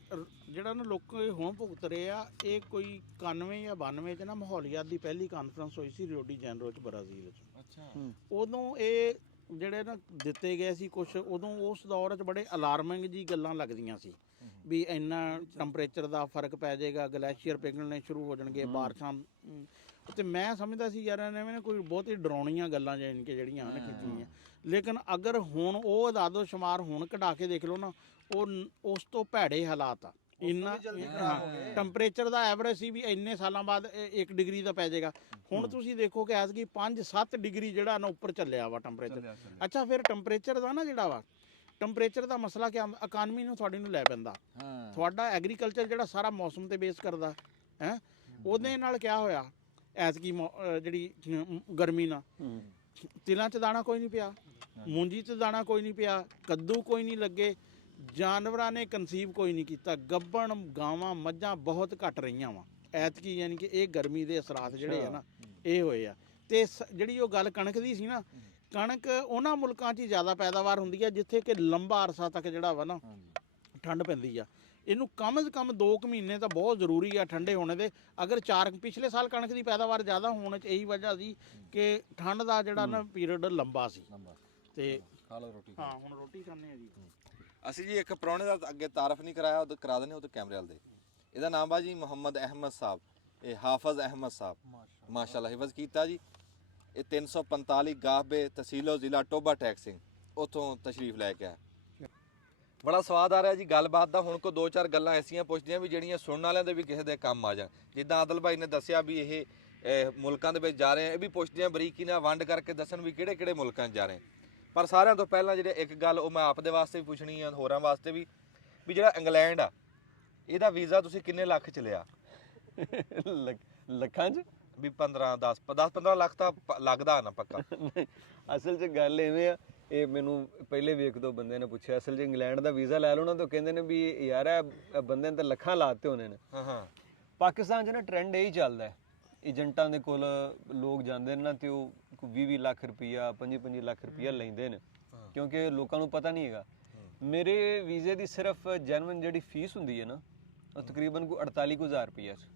ਜਿਹੜਾ ਨਾ ਲੋਕ ਹੁਣ ਭੁਗਤ ਰਹੇ ਆ, ਇਹ ਕੋਈ 91 ਜਾਂ 92 'ਚ ਨਾ ਮਾਹੌਲੀਆਤ ਦੀ ਪਹਿਲੀ ਕਾਨਫਰੰਸ ਹੋਈ ਸੀ ਰਿਓ ਡੀ ਜਨੇਰੋ 'ਚ, ਬ੍ਰਾਜ਼ੀਲ 'ਚ। ਅੱਛਾ। ਉਦੋਂ ਇਹ ਜਿਹੜੇ ਨਾ ਦਿੱਤੇ ਗਏ ਸੀ ਕੁਝ, ਉਦੋਂ ਉਸ ਦੌਰ 'ਚ ਬੜੇ ਅਲਾਰਮਿੰਗ ਜੀ ਗੱਲਾਂ ਲੱਗਦੀਆਂ ਸੀ ਵੀ ਇੰਨਾ ਟੈਂਪਰੇਚਰ ਦਾ ਫਰਕ ਪੈ ਜਾਏਗਾ, ਗਲੇਸ਼ੀਅਰ ਪਿਘਲਣੇ ਸ਼ੁਰੂ ਹੋ ਜਾਣਗੇ, ਬਾਰਿਸ਼ਾਂ। ਤੇ ਮੈਂ ਸਮਝਦਾ ਸੀ ਯਾਰ ਐਵੇਂ ਨਾ ਕੋਈ ਬਹੁਤ ਹੀ ਡਰਾਉਣੀਆਂ ਗੱਲਾਂ ਜਿਹੜੀਆਂ ਉਹਨੇ ਕੀਤੀਆਂ। ਲੇਕਿਨ ਅਗਰ ਹੁਣ ਉਹ ਆਦਾਦੋ ਸ਼ੁਮਾਰ ਹੁਣ ਕਢਾ ਕੇ ਦੇਖ ਲਓ ਨਾ, ਉਹ ਉਸ ਤੋਂ ਭੈੜੇ ਹਾਲਾਤ ਆ। ਇੰਨਾ ਟੈਂਪਰੇਚਰ ਦਾ ਐਵਰੇਜ ਸੀ ਵੀ ਇੰਨੇ ਸਾਲਾਂ ਬਾਅਦ 1 ਡਿਗਰੀ ਦਾ ਪੈ ਜਾਏਗਾ। ਹੁਣ ਤੁਸੀਂ ਦੇਖੋ ਕਿ ਐਤਕੀ 5-7 ਡਿਗਰੀ ਜਿਹੜਾ ਨਾ ਉੱਪਰ ਚੱਲਿਆ ਵਾ ਟੈਂਪਰੇਚਰ। ਅੱਛਾ, ਫਿਰ ਟੈਂਪਰੇਚਰ ਦਾ ਨਾ ਜਿਹੜਾ ਵਾ, ਟੈਂਪਰੇਚਰ ਦਾ ਮਸਲਾ ਕਿ ਇਕਾਨਮੀ ਨੂੰ ਤੁਹਾਡੀ ਨੂੰ ਲੈ ਪੈਂਦਾ। ਤੁਹਾਡਾ ਐਗਰੀਕਲਚਰ ਜਿਹੜਾ ਸਾਰਾ ਮੌਸਮ ਤੇ ਬੇਸ ਕਰਦਾ ਹੈ, ਉਹਦੇ ਨਾਲ ਕਿਆ ਹੋਇਆ ਐਤਕੀ ਜਿਹੜੀ ਗਰਮੀ ਨਾਲ ਤਿਲਾਂ 'ਚ ਦਾਣਾ ਕੋਈ ਨਹੀਂ ਪਿਆ, ਮੂੰਜੀ 'ਚ ਦਾਣਾ ਕੋਈ ਨਹੀਂ ਪਿਆ, ਕੱਦੂ ਕੋਈ ਨਹੀਂ ਲੱਗੇ, ਜਾਨਵਰਾਂ ਨੇ ਕਨਸੀਵ ਕੋਈ ਨਹੀਂ ਕੀਤਾ, ਗੱਭਣ ਗਾਵਾਂ ਮੱਝਾਂ ਬਹੁਤ ਘੱਟ ਰਹੀਆਂ ਵਾ ਐਤਕੀ। ਯਾਨੀ ਕਿ ਇਹ ਗਰਮੀ ਦੇ ਅਸਰਾਤ ਜਿਹੜੇ ਆ ਨਾ ਇਹ ਹੋਏ ਆ। ਤੇ ਜਿਹੜੀ ਉਹ ਗੱਲ ਕਣਕ ਦੀ ਸੀ ਨਾ, ਕਣਕ ਉਹਨਾਂ ਮੁਲਕਾਂ 'ਚ ਹੀ ਜ਼ਿਆਦਾ ਪੈਦਾਵਾਰ ਹੁੰਦੀ ਹੈ ਜਿੱਥੇ ਕਿ ਲੰਬਾ ਅਰਸਾ ਤੱਕ ਜਿਹੜਾ ਵਾ ਨਾ ਠੰਡ ਪੈਂਦੀ ਆ। ਇਹਨੂੰ ਕਮ ਸੇ ਕਮ 2 ਮਹੀਨੇ ਤਾਂ ਬਹੁਤ ਜ਼ਰੂਰੀ ਆ ਠੰਡੇ ਹੋਣੇ ਦੇ। ਅਗਰ ਪਿਛਲੇ ਸਾਲ ਕਣਕ ਦੀ ਪੈਦਾਵਾਰ ਜ਼ਿਆਦਾ ਹੋਣ 'ਚ ਇਹੀ ਵਜ੍ਹਾ ਸੀ ਕਿ ਠੰਡ ਦਾ ਜਿਹੜਾ ਨਾ ਪੀਰੀਅਡ ਲੰਬਾ ਸੀ। ਤੇ ਖਾ ਲਓ ਰੋਟੀ। ਹਾਂ ਹੁਣ ਰੋਟੀ ਖਾਣੇ ਆ ਜੀ। ਅਸੀਂ ਜੀ ਇੱਕ ਪ੍ਰਾਹੁਣੇ ਦਾ ਅੱਗੇ ਤਾਰਫ ਨਹੀਂ ਕਰਾਇਆ, ਉਹ ਕਰਾ ਦਿੰਦੇ ਉਹ ਤੇ ਕੈਮਰੇ ਵਾਲ ਦੇ। ਇਹਦਾ ਨਾਮ ਆ ਜੀ ਮੁਹੰਮਦ ਅਹਿਮਦ ਸਾਹਿਬ, ਇਹ ਹਾਫਜ਼ ਅਹਿਮਦ ਸਾਹਿਬ, ਮਾਸ਼ਾਅੱਲਾ ਹਿਫਜ਼ ਕੀਤਾ ਜੀ। ਇਹ 345 ਗਾਹਬੇ ਤਹਿਸੀਲੋ ਜ਼ਿਲ੍ਹਾ ਟੋਬਾ ਟੈਕ ਸਿੰਘ ਉੱਥੋਂ ਤਸ਼ਰੀਫ ਲੈ ਕੇ ਆਇਆ। ਬੜਾ ਸਵਾਦ ਆ ਰਿਹਾ ਜੀ ਗੱਲਬਾਤ ਦਾ। ਹੁਣ ਕੋ 2-4 ਗੱਲਾਂ ਐਸੀਆਂ ਪੁੱਛਦੀਆਂ ਵੀ ਜਿਹੜੀਆਂ ਸੁਣਨ ਵਾਲਿਆਂ ਦੇ ਵੀ ਕਿਸੇ ਦੇ ਕੰਮ ਆ ਜਾਣ। ਜਿੱਦਾਂ ਆਦਲ ਭਾਈ ਨੇ ਦੱਸਿਆ ਵੀ ਇਹ ਮੁਲਕਾਂ ਦੇ ਵਿੱਚ ਜਾ ਰਹੇ ਆ, ਇਹ ਵੀ ਪੁੱਛਦੀਆਂ ਬਰੀਕੀ ਨਾਲ ਵੰਡ ਕਰਕੇ ਦੱਸਣ ਵੀ ਕਿਹੜੇ-ਕਿਹੜੇ ਮੁਲਕਾਂ 'ਚ ਜਾ ਰਹੇ। ਪਰ ਸਾਰਿਆਂ ਤੋਂ ਪਹਿਲਾਂ ਜਿਹੜੇ ਇੱਕ ਗੱਲ ਉਹ ਮੈਂ ਆਪ ਦੇ ਵਾਸਤੇ ਵੀ ਪੁੱਛਣੀ ਆ, ਹੋਰਾਂ ਵਾਸਤੇ ਵੀ ਜਿਹੜਾ ਇੰਗਲੈਂਡ ਆ ਇਹਦਾ ਵੀਜ਼ਾ ਤੁਸੀਂ ਕਿੰਨੇ ਲੱਖ 'ਚ ਲਿਆ? ਲੱਖਾਂ 'ਚ ਵੀ 10-15 ਲੱਖ ਤਾਂ ਲੱਗਦਾ ਨਾ ਪੱਕਾ। ਅਸਲ 'ਚ ਗੱਲ ਐਵੇਂ ਆ, ਇਹ ਮੈਨੂੰ ਪਹਿਲੇ ਵੀ ਇੱਕ ਦੋ ਬੰਦੇ ਨੇ ਪੁੱਛਿਆ ਅਸਲ 'ਚ ਇੰਗਲੈਂਡ ਦਾ ਵੀਜ਼ਾ ਲੈ ਲਓ ਨਾ ਤਾਂ ਕਹਿੰਦੇ ਨੇ ਵੀ ਯਾਰ ਇਹ ਬੰਦੇ ਨੇ ਤਾਂ ਲੱਖਾਂ ਲਾਤੇ ਹੋਣੇ ਨੇ। ਹਾਂ ਪਾਕਿਸਤਾਨ 'ਚ ਨਾ ਟ੍ਰੈਂਡ ਇਹੀ ਚੱਲਦਾ ਹੈ, ਏਜੰਟਾਂ ਦੇ ਕੋਲ ਲੋਕ ਜਾਂਦੇ ਨੇ ਨਾ ਤੇ ਉਹ 20-20 ਲੱਖ ਰੁਪਈਆ 25-25 ਲੱਖ ਰੁਪਈਆ ਲੈਂਦੇ ਨੇ, ਕਿਉਂਕਿ ਲੋਕਾਂ ਨੂੰ ਪਤਾ ਨਹੀਂ ਹੈਗਾ। ਮੇਰੇ ਵੀਜ਼ੇ ਦੀ ਸਿਰਫ ਜੈਨੂਇਨ ਜਿਹੜੀ ਫੀਸ ਹੁੰਦੀ ਹੈ ਨਾ ਉਹ ਤਕਰੀਬਨ ਕੋਈ 48,000 ਰੁਪਈਆ 'ਚ।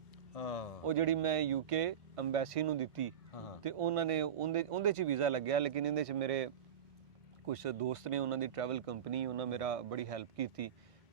ਉਹ ਜਿਹੜੀ ਮੈਂ UK ਅੰਬੈਸੀ ਨੂੰ ਦਿੱਤੀ ਤੇ ਉਹਨਾਂ ਨੇ ਉਹਦੇ 'ਚ ਵੀਜ਼ਾ ਲੱਗਿਆ। ਲੇਕਿਨ ਇਹਦੇ 'ਚ ਮੇਰੇ ਕੁਝ ਦੋਸਤ ਨੇ, ਉਹਨਾਂ ਦੀ ਟਰੈਵਲ ਕੰਪਨੀ, ਉਹਨਾਂ ਮੇਰਾ ਬੜੀ ਹੈਲਪ ਕੀਤੀ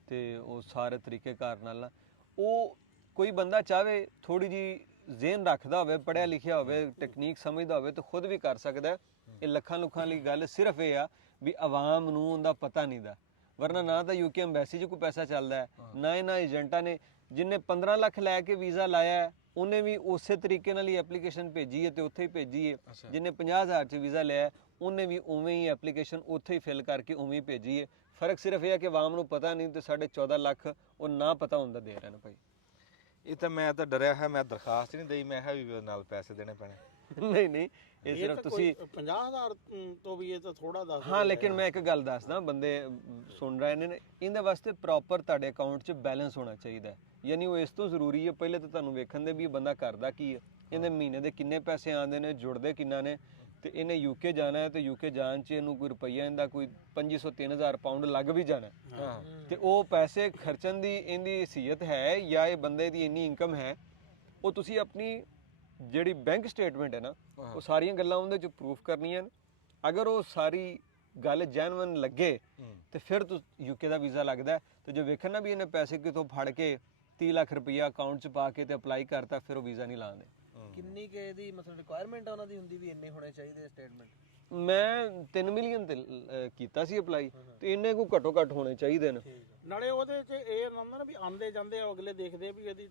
ਤੇ ਉਹ ਸਾਰੇ ਤਰੀਕੇਕਾਰ ਨਾਲ ਉਹ ਕੋਈ ਬੰਦਾ ਚਾਹਵੇ ਥੋੜੀ ਜੀ ਜ਼ੇਨ ਰੱਖਦਾ ਹੋਵੇ, ਪੜ੍ਹਿਆ ਲਿਖਿਆ ਹੋਵੇ, ਟੈਕਨੀਕ ਸਮਝਦਾ ਹੋਵੇ ਤਾਂ ਖੁਦ ਵੀ ਕਰ ਸਕਦਾ ਹੈ। ਇਹ ਲੱਖਾਂ ਲੁੱਖਾਂ ਲਈ ਗੱਲ ਸਿਰਫ ਇਹ ਆ ਵੀ ਆਵਾਮ ਨੂੰ ਉਹਦਾ ਪਤਾ ਨਹੀਂ ਦਾ। ਵਰਨਾ ਨਾ ਤਾਂ UK ਅੰਬੈਸੀ 'ਚ ਕੋਈ ਪੈਸਾ ਚੱਲਦਾ ਹੈ, ਨਾ ਇਹਨਾਂ ਏਜੰਟਾਂ ਨੇ। ਜਿੰਨੇ 15 ਲੱਖ ਲੈ ਕੇ ਵੀਜ਼ਾ ਲਾਇਆ ਉਹਨੇ ਵੀ ਉਸੇ ਤਰੀਕੇ ਨਾਲ ਹੀ ਐਪਲੀਕੇਸ਼ਨ ਭੇਜੀ ਹੈ ਤੇ ਉੱਥੇ ਹੀ ਭੇਜੀ ਹੈ। ਜਿਹਨੇ 50,000 'ਚ ਵੀਜ਼ਾ ਲਿਆ ਉਹਨੇ ਵੀ ਉਵੇਂ ਹੀ ਐਪਲੀਕੇਸ਼ਨ ਉੱਥੇ ਹੀ ਫਿਲ ਕਰਕੇ ਉਵੇਂ ਹੀ ਭੇਜੀ ਹੈ। ਫਰਕ ਸਿਰਫ ਇਹ ਹੈ ਕਿ ਆਵਾਮ ਨੂੰ ਪਤਾ ਨਹੀਂ ਤੇ 14.5 ਲੱਖ ਉਹ ਨਾ ਪਤਾ ਹੁੰਦਾ ਦੇ ਰਹੇ ਨੇ ਭਾਈ। ਇਹ ਤਾਂ ਮੈਂ ਤਾਂ ਡਰਿਆ ਹੈ, ਮੈਂ ਦਰਖਾਸਤ ਨਹੀਂ ਦੇਈ, ਮੈਂ ਵੀ ਨਾਲ ਪੈਸੇ ਦੇਣੇ ਪੈਣੇ। ਨਹੀਂ ਇਹ ਸਿਰਫ ਤੁਸੀਂ 50,000 ਤੋਂ ਵੀ ਇਹ ਤਾਂ ਥੋੜਾ ਦੱਸ। ਹਾਂ ਲੇਕਿਨ ਮੈਂ ਇੱਕ ਗੱਲ ਦੱਸਦਾ, ਬੰਦੇ ਸੁਣ ਰਹੇ ਨੇ, ਇਹਦੇ ਵਾਸਤੇ ਪ੍ਰੋਪਰ ਤੁਹਾਡੇ ਅਕਾਊਂਟ 'ਚ ਬੈਲੈਂਸ ਹੋਣਾ ਚਾਹੀਦਾ ਹੈ। ਯਾਨੀ ਉਹ ਇਸ ਤੋਂ ਜ਼ਰੂਰੀ ਹੈ ਪਹਿਲੇ ਤਾਂ ਤੁਹਾਨੂੰ ਵੇਖਣ ਦੇ ਵੀ ਇਹ ਬੰਦਾ ਕਰਦਾ ਕੀ ਹੈ, ਇਹਦੇ ਮਹੀਨੇ ਦੇ ਕਿੰਨੇ ਪੈਸੇ ਆਉਂਦੇ ਨੇ, ਜੁੜਦੇ ਕਿੰਨਾ ਨੇ, ਤੇ ਇਹਨੇ UK ਜਾਣਾ ਹੈ ਤੇ UK ਜਾਣ 'ਚ ਇਹਨੂੰ ਕੋਈ ਰੁਪਈਆ ਇਹਦਾ ਕੋਈ 2500-3000 ਪਾਉਂਡ ਲੱਗ ਵੀ ਜਾਣਾ ਤੇ ਉਹ ਪੈਸੇ ਖਰਚਣ ਦੀ ਇਹਦੀ ਹਸੀਅਤ ਹੈ ਜਾਂ ਇਹ ਬੰਦੇ ਦੀ ਇੰਨੀ ਇਨਕਮ ਹੈ, ਉਹ ਤੁਸੀਂ ਆਪਣੀ ਜਿਹੜੀ ਬੈਂਕ ਸਟੇਟਮੈਂਟ ਹੈ ਨਾ ਉਹ ਸਾਰੀਆਂ ਗੱਲਾਂ ਉਹਦੇ 'ਚ ਪ੍ਰੂਫ ਕਰਨੀਆਂ ਨੇ। ਅਗਰ ਉਹ ਸਾਰੀ ਗੱਲ ਜੈਨੂਇਨ ਲੱਗੇ ਤੇ ਫਿਰ UK ਦਾ ਵੀਜ਼ਾ ਲੱਗਦਾ। ਤੇ ਜੋ ਵੇਖਣ ਨਾ ਵੀ ਇਹਨੇ ਪੈਸੇ ਕਿਤੋਂ ਫੜ ਕੇ 30 ਲੱਖ ਰੁਪਈਆ ਅਕਾਊਂਟ 'ਚ ਪਾ ਕੇ ਤੇ ਅਪਲਾਈ ਕਰਤਾ, ਫਿਰ ਉਹ ਵੀਜ਼ਾ ਨਹੀਂ ਲਾਉਂਦੇ। ਕਿੰਨੀ ਕੇ ਦੀ ਮਤਲਬ ਰਿਕੁਆਇਰਮੈਂਟ ਉਹਨਾਂ ਦੀ ਹੁੰਦੀ ਵੀ ਇੰਨੇ ਹੋਣੇ ਚਾਹੀਦੇ ਸਟੇਟਮੈਂਟ? ਮੈਂ 3 ਮਿਲੀਅਨ ਤੇ ਕੀਤਾ ਸੀ ਅਪਲਾਈ ਤੇ ਇੰਨੇ ਕੋ ਘੱਟੋ ਘੱਟ ਹੋਣੇ ਚਾਹੀਦੇ ਨੇ। ਨਾਲੇ ਉਹਦੇ 'ਚ ਇਹ ਹੁੰਦਾ ਨਾ ਵੀ ਆਂਦੇ ਜਾਂਦੇ ਅਗਲੇ ਦੇਖਦੇ ਵੀ ਇਹਦੀ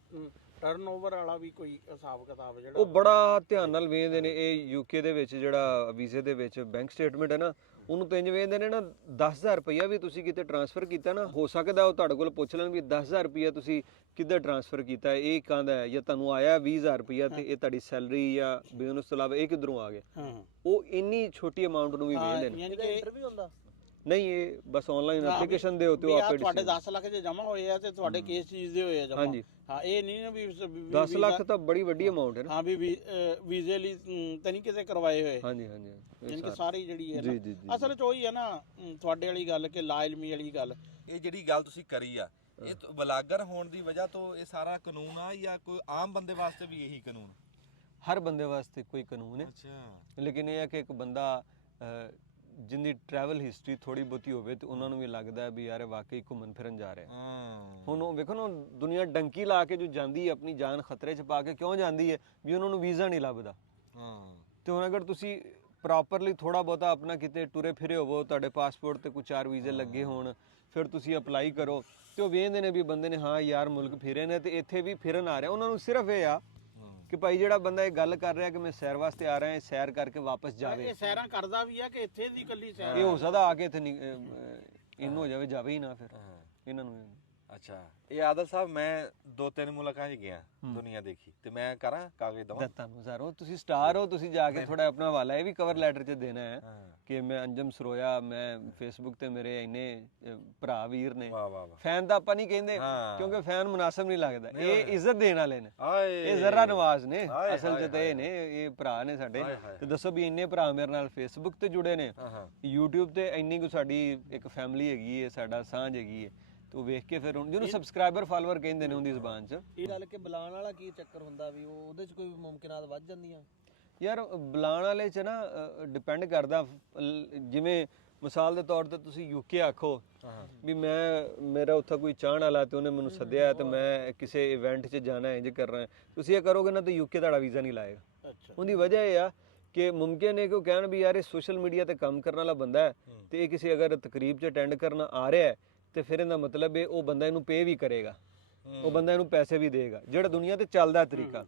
ਟਰਨਓਵਰ ਵਾਲਾ ਵੀ ਕੋਈ ਹਿਸਾਬ ਕਿਤਾਬ ਜਿਹੜਾ ਉਹ ਬੜਾ ਧਿਆਨ ਨਾਲ ਵੇਖਦੇ ਨੇ। ਇਹ UK ਦੇ ਵਿੱਚ ਜਿਹੜਾ ਵੀਜ਼ੇ ਦੇ ਵਿੱਚ ਬੈਂਕ ਸਟੇਟਮੈਂਟ ਹੈ ਨਾ ਉਹਨੂੰ ਤਾਂ ਇੰਜ ਵੇਖਦੇ ਨੇ ਨਾ 10,000 ਰੁਪਈਆ ਵੀ ਤੁਸੀਂ ਕਿਤੇ ਟ੍ਰਾਂਸਫਰ ਕੀਤਾ ਨਾ, ਹੋ ਸਕਦਾ ਉਹ ਤੁਹਾਡੇ ਕੋਲ ਪੁੱਛ ਲੈਣ ਵੀ 10,000 ਰੁਪਈਆ ਤੁਸੀਂ ਕਿੱਧਰ ਟ੍ਰਾਂਸਫਰ ਕੀਤਾ, ਇਹ ਕਾਹਦਾ ਹੈ, ਜਾਂ ਤੁਹਾਨੂੰ ਆਇਆ 20,000 ਰੁਪਈਆ ਤੇ ਇਹ ਤੁਹਾਡੀ ਸੈਲਰੀ ਜਾਂ ਬਿਜ਼ਨਸ ਤੋਂ ਇਲਾਵਾ ਇਹ ਕਿੱਧਰੋਂ ਆ ਗਿਆ। ਉਹ ਇੰਨੀ ਛੋਟੀ ਅਮਾਉਂਟ ਨੂੰ ਵੀ ਵੇਖਦੇ ਨੇ। ਯਾਨੀ ਕਿ ਇੰਟਰਵਿਊ ਹੁੰਦਾ ਨਹੀਂ ਇਹ ਬਸ ਆਨਲਾਈਨ ਐਪਲੀਕੇਸ਼ਨ ਦੇ ਉੱਤੇ ਉਹ ਆਪੇ ਤੁਹਾਡੇ 10 ਲੱਖ ਜੇ ਜਮਾ ਹੋਏ ਆ ਤੇ ਤੁਹਾਡੇ ਕਿਸ ਚੀਜ਼ ਦੇ ਹੋਏ ਆ ਜਮਾ? ਹਾਂਜੀ ਹਾਂ ਇਹ ਨਹੀਂ ਨਾ ਵੀ 10 ਲੱਖ ਤਾਂ ਬੜੀ ਵੱਡੀ ਅਮਾਉਂਟ ਹੈ ਨਾ। ਹਾਂ ਵੀ ਵੀਜ਼ੇ ਲਈ ਤਾਂ ਨਹੀਂ ਕਿਸੇ ਕਰਵਾਏ ਹੋਏ। ਹਾਂਜੀ ਹਾਂਜੀ ਯਾਨੀ ਕਿ ਸਾਰੀ ਜਿਹੜੀ ਹੈ ਜੀ ਜੀ ਨਾ ਅਸਲ 'ਚ ਉਹੀ ਹੈ ਨਾ ਤੁਹਾਡੇ ਵਾਲੀ ਗੱਲ ਕਿ ਲਾਇਲਮੀ ਵਾਲੀ ਗੱਲ। ਇਹ ਜਿਹੜੀ ਗੱਲ ਤੁਸੀਂ ਕਰੀ ਆ ਇਹ ਬਲਾਗਰ ਹੋਣ ਦੀ ਵਜ੍ਹਾ ਤੋਂ ਇਹ ਸਾਰਾ ਕਾਨੂੰਨ ਆ ਜਾਂ ਕੋਈ ਆਮ ਬੰਦੇ ਵਾਸਤੇ ਵੀ ਇਹੀ ਕਾਨੂੰਨ? ਹਰ ਬੰਦੇ ਵਾਸਤੇ ਕੋਈ ਕਾਨੂੰਨ ਹੈ, ਅੱਛਾ। ਲੇਕਿਨ ਇਹ ਹੈ ਕਿ ਇੱਕ ਬੰਦਾ ਜਿੰਦੀ ਟਰੈਵਲ ਹਿਸਟਰੀ ਥੋੜੀ ਬਹੁਤੀ ਹੋਵੇ ਤੇ ਉਹਨਾਂ ਨੂੰ ਵੀ ਲੱਗਦਾ ਵੀ ਯਾਰ ਵਾਕਈ ਘੁੰਮਣ ਫਿਰਨ ਜਾ ਰਿਹਾ। ਹੁਣ ਉਹ ਵੇਖੋ ਨਾ ਦੁਨੀਆ ਡੰਕੀ ਲਾ ਕੇ ਜੋ ਜਾਂਦੀ ਹੈ ਆਪਣੀ ਜਾਨ ਖਤਰੇ 'ਚ ਪਾ ਕੇ ਕਿਉਂ ਜਾਂਦੀ ਹੈ ਵੀ ਉਹਨਾਂ ਨੂੰ ਵੀਜ਼ਾ ਨਹੀਂ ਲੱਭਦਾ। ਤੇ ਹੁਣ ਅਗਰ ਤੁਸੀਂ ਪ੍ਰੋਪਰਲੀ ਥੋੜਾ ਬਹੁਤਾ ਆਪਣਾ ਕਿਤੇ ਟੁਰੇ ਫਿਰੇ ਹੋਵੋ, ਤੁਹਾਡੇ ਪਾਸਪੋਰਟ ਤੇ ਕੋਈ 4 ਵੀਜ਼ੇ ਲੱਗੇ ਹੋਣ, ਫਿਰ ਤੁਸੀਂ ਅਪਲਾਈ ਕਰੋ ਤੇ ਉਹ ਵੇਖਦੇ ਨੇ ਵੀ ਬੰਦੇ ਨੇ ਹਾਂ ਯਾਰ ਮੁਲਕ ਫਿਰੇ ਨੇ ਤੇ ਇੱਥੇ ਵੀ ਫਿਰਨ ਆ ਰਿਹਾ। ਉਹਨਾਂ ਨੂੰ ਸਿਰਫ ਇਹ ਆ ਕਿ ਭਾਈ ਜਿਹੜਾ ਬੰਦਾ ਇਹ ਗੱਲ ਕਰ ਰਿਹਾ ਕਿ ਮੈਂ ਸੈਰ ਵਾਸਤੇ ਆ ਰਿਹਾ, ਇਹ ਸੈਰ ਕਰਕੇ ਵਾਪਸ ਜਾਵੇ। ਇਹ ਸੈਰਾਂ ਕਰਦਾ ਵੀ ਆ ਕਿ ਇੱਥੇ ਦੀ ਇਕੱਲੀ ਸੈਰ? ਇਹ ਹੋ ਸਕਦਾ ਆ ਕੇ ਇੱਥੇ ਇਹਨੂੰ ਹੋ ਜਾਵੇ, ਜਾਵੇ ਹੀ ਨਾ ਫਿਰ ਇਹਨਾਂ ਨੂੰ। ਅੱਛਾ ਇਹ ਆਦਲ ਸਾਹਿਬ ਮੈਂ 2-3 ਮੁਲਕਾਂ 'ਚ ਗਿਆ, ਦੁਨੀਆ ਦੇਖੀ, ਤੇ ਮੈਂ ਕਰਾਂ ਕਾਗਜ਼ ਦਵਾਂ? ਤੁਹਾਨੂੰ ਸਰ ਉਹ ਤੁਸੀਂ ਸਟਾਰ ਹੋ, ਤੁਸੀਂ ਜਾ ਕੇ ਥੋੜਾ ਆਪਣਾ ਹਵਾਲਾ ਇਹ ਵੀ ਕਵਰ ਲੈਟਰ 'ਚ ਦੇਣਾ ਹੈ ਕਿ ਮੈਂ ਅੰਜਮ ਸਰੋਇਆ, ਮੈਂ ਫੇਸਬੁੱਕ ਤੇ ਮੇਰੇ ਇੰਨੇ ਭਰਾ ਵੀਰ ਨੇ। ਵਾਹ ਵਾਹ ਵਾਹ। ਫੈਨ ਤਾਂ ਆਪਾਂ ਨਹੀਂ ਕਹਿੰਦੇ ਕਿਉਂਕਿ ਫੈਨ ਮੁਨਾਸਬ ਨਹੀਂ ਲੱਗਦਾ, ਇਹ ਇੱਜ਼ਤ ਦੇਣ ਵਾਲੇ ਨੇ, ਇਹ ਜ਼ਰਾ ਨਵਾਜ਼ ਨੇ ਅਸਲ 'ਚ ਤੇ ਇਹ ਨੇ, ਇਹ ਭਰਾ ਨੇ ਸਾਡੇ। ਤੇ ਦੱਸੋ ਵੀ ਇੰਨੇ ਭਰਾ ਮੇਰੇ ਨਾਲ ਫੇਸਬੁੱਕ ਤੇ ਜੁੜੇ ਨੇ, YouTube ਤੇ ਇੰਨੀ ਕੁ ਸਾਡੀ ਇੱਕ ਫੈਮਿਲੀ ਹੈਗੀ ਹੈ, ਸਾਡਾ ਸਾਂਝ ਹੈਗੀ ਹੈ। ਤੋ ਵੇਖ ਕੇ ਫਿਰ ਜਿਹਨੂੰ ਸਬਸਕ੍ਰਾਈਬਰ ਫਾਲੋਅਰ ਕਹਿੰਦੇ ਨੇ ਉਹਦੀ ਜ਼ੁਬਾਨ 'ਚ। ਇਹ ਗੱਲ ਕਿ ਬੁਲਾਉਣ ਵਾਲਾ ਕੀ ਚੱਕਰ ਹੁੰਦਾ ਵੀ ਉਹਦੇ 'ਚ ਕੋਈ ਮੁਮਕਿਨਾਤ ਵੱਧ ਜਾਂਦੀਆਂ? ਯਾਰ ਬੁਲਾਉਣ ਵਾਲੇ 'ਚ ਨਾ ਡਿਪੈਂਡ ਕਰਦਾ, ਜਿਵੇਂ ਮਿਸਾਲ ਦੇ ਤੌਰ ਤੇ ਤੁਸੀਂ ਯੂਕੇ ਆਖੋ ਵੀ ਮੇਰਾ ਉੱਥੇ ਕੋਈ ਚਾਹਣ ਵਾਲਾ ਤੇ ਉਹਨੇ ਮੈਨੂੰ ਸੱਦਿਆ ਤੇ ਮੈਂ ਕਿਸੇ ਇਵੈਂਟ 'ਚ ਜਾਣਾ ਇੰਜ ਕਰਨਾ, ਤੁਸੀਂ ਇਹ ਕਰੋਗੇ ਨਾ ਤਾਂ ਯੂਕੇ ਤੁਹਾਡਾ ਵੀਜ਼ਾ ਨਹੀਂ ਲਾਏਗਾ। ਉਹਦੀ ਵਜ੍ਹਾ ਇਹ ਆ ਕਿ ਮੁਮਕਿਨ ਹੈ ਕਿ ਉਹ ਕਹਿਣ ਵੀ ਯਾਰ ਇਹ ਸੋਸ਼ਲ ਮੀਡੀਆ ਤੇ ਕੰਮ ਕਰਨ ਵਾਲਾ ਬੰਦਾ ਹੈ ਤੇ ਇਹ ਕਿਸੇ ਅਗਰ ਤਕਰੀਬ 'ਚ ਅਟੈਂਡ ਕਰਨ ਆ ਰਿਹਾ ਹੈ ਤੇ ਫਿਰ ਇਹਦਾ ਮਤਲਬ ਹੈ ਉਹ ਬੰਦਾ ਇਹਨੂੰ ਪੇ ਵੀ ਕਰੇਗਾ, ਉਹ ਬੰਦਾ ਇਹਨੂੰ ਪੈਸੇ ਵੀ ਦੇਗਾ, ਜਿਹੜਾ ਦੁਨੀਆ ਤੇ ਚੱਲਦਾ ਤਰੀਕਾ।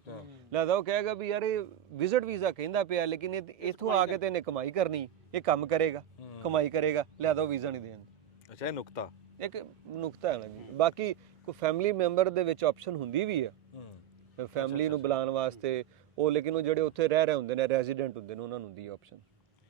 ਲਿਆਦਾ ਉਹ ਕਹੇਗਾ ਵੀ ਯਾਰ ਇਹ ਵਿਜ਼ਿਟ ਵੀਜ਼ਾ ਕਹਿੰਦਾ ਪਿਆ ਲੇਕਿਨ ਇੱਥੋਂ ਆ ਕੇ ਤੇ ਇਹਨੇ ਕਮਾਈ ਕਰਨੀ, ਇਹ ਕੰਮ ਕਰੇਗਾ ਕਮਾਈ ਕਰੇਗਾ, ਲਿਆਦਾ ਉਹ ਵੀਜ਼ਾ ਨਹੀਂ ਦੇਣ। ਅੱਛਾ, ਇਹ ਨੁਕਤਾ ਇੱਕ ਨੁਕਤਾ ਹੈ ਨਾ ਜੀ। ਬਾਕੀ ਕੋਈ ਫੈਮਿਲੀ ਮੈਂਬਰ ਦੇ ਵਿੱਚ ਆਪਸ਼ਨ ਹੁੰਦੀ ਵੀ ਹੈ ਫੈਮਿਲੀ ਨੂੰ ਬੁਲਾਉਣ ਵਾਸਤੇ ਉਹ, ਲੇਕਿਨ ਉਹ ਜਿਹੜੇ ਉੱਥੇ ਰਹਿ ਰਹੇ ਹੁੰਦੇ ਨੇ ਰੈਜ਼ੀਡੈਂਟ ਹੁੰਦੇ ਨੇ ਉਹਨਾਂ ਨੂੰ ਹੁੰਦੀ ਹੈ ਆਪਸ਼ਨ।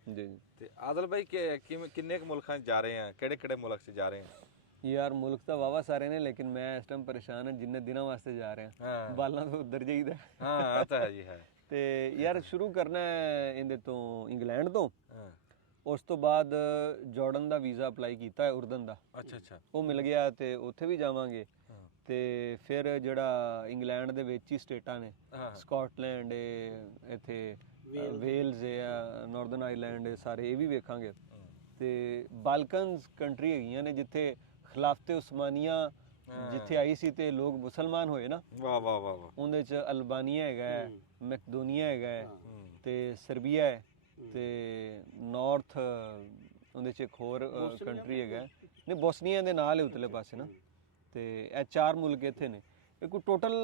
ਜੀ ਜੀ। ਤੇ ਆਦਲ ਭਾਈ ਕਿੰਨੇ ਕੁ ਮੁਲਕਾਂ 'ਚ ਜਾ ਰਹੇ ਆ, ਕਿਹੜੇ ਕਿਹੜੇ ਮੁਲਕ 'ਚ ਜਾ ਰਹੇ ਆ? ਯਾਰ ਮੁਲਕ ਤਾਂ ਵਾਵਾ ਸਾਰੇ ਨੇ ਲੇਕਿਨ ਮੈਂ ਇਸ ਟਾਈਮ ਪਰੇਸ਼ਾਨ ਹਾਂ, ਜਿੰਨੇ ਦਿਨਾਂ ਵਾਸਤੇ ਜਾ ਰਿਹਾ ਬਾਲਾਂ ਤੋਂ ਉੱਧਰ ਜਾਈਦਾ। ਹਾਂ ਆ ਤਾਂ ਹੈ ਜੀ ਹੈ। ਤੇ ਯਾਰ ਸ਼ੁਰੂ ਕਰਨਾ ਹੈ ਇਹਦੇ ਤੋਂ ਇੰਗਲੈਂਡ ਤੋਂ, ਉਸ ਤੋਂ ਬਾਅਦ ਜਾਰਡਨ ਦਾ ਵੀਜ਼ਾ ਅਪਲਾਈ ਕੀਤਾ ਹੈ, ਉਰਦਨ ਦਾ। ਅੱਛਾ ਉਹ ਮਿਲ ਗਿਆ ਤੇ ਉੱਥੇ ਵੀ ਜਾਵਾਂਗੇ। ਤੇ ਫਿਰ ਜਿਹੜਾ ਇੰਗਲੈਂਡ ਦੇ ਵਿੱਚ ਹੀ ਸਟੇਟਾਂ ਨੇ, ਸਕਾਟਲੈਂਡ ਇੱਥੇ ਵੇਲਜ਼ ਹੈ, ਨਾਰਦਰਨ ਆਇਰਲੈਂਡ ਹੈ, ਸਾਰੇ ਇਹ ਵੀ ਵੇਖਾਂਗੇ। ਤੇ ਬਾਲਕਨਸ ਕੰਟਰੀ ਹੈਗੀਆਂ ਨੇ ਜਿੱਥੇ ਖਿਲਾਫਤ ਉਸਮਾਨੀਆ ਜਿੱਥੇ ਆਈ ਸੀ ਤੇ ਲੋਕ ਮੁਸਲਮਾਨ ਹੋਏ ਨਾ। ਵਾਹ ਵਾਹ ਵਾਹ ਵਾਹ। ਉਹਦੇ ਚ ਅਲਬਾਨੀਆ ਹੈਗਾ, ਮੈਕਡੋਨੀਆ ਹੈਗਾ ਤੇ ਸਰਬੀਆ ਹੈ ਤੇ ਨਾਰਥ ਉਹਦੇ ਚ ਇੱਕ ਹੋਰ ਕੰਟਰੀ ਹੈਗਾ, ਨਹੀਂ ਬੋਸਨੀਆ ਦੇ ਨਾਲ ਹੈ ਉਤਲੇ ਪਾਸੇ ਨਾ। ਤੇ ਇਹ 4 ਮੁਲਕ ਇੱਥੇ ਨੇ, ਇਹ ਕੋਈ ਟੋਟਲ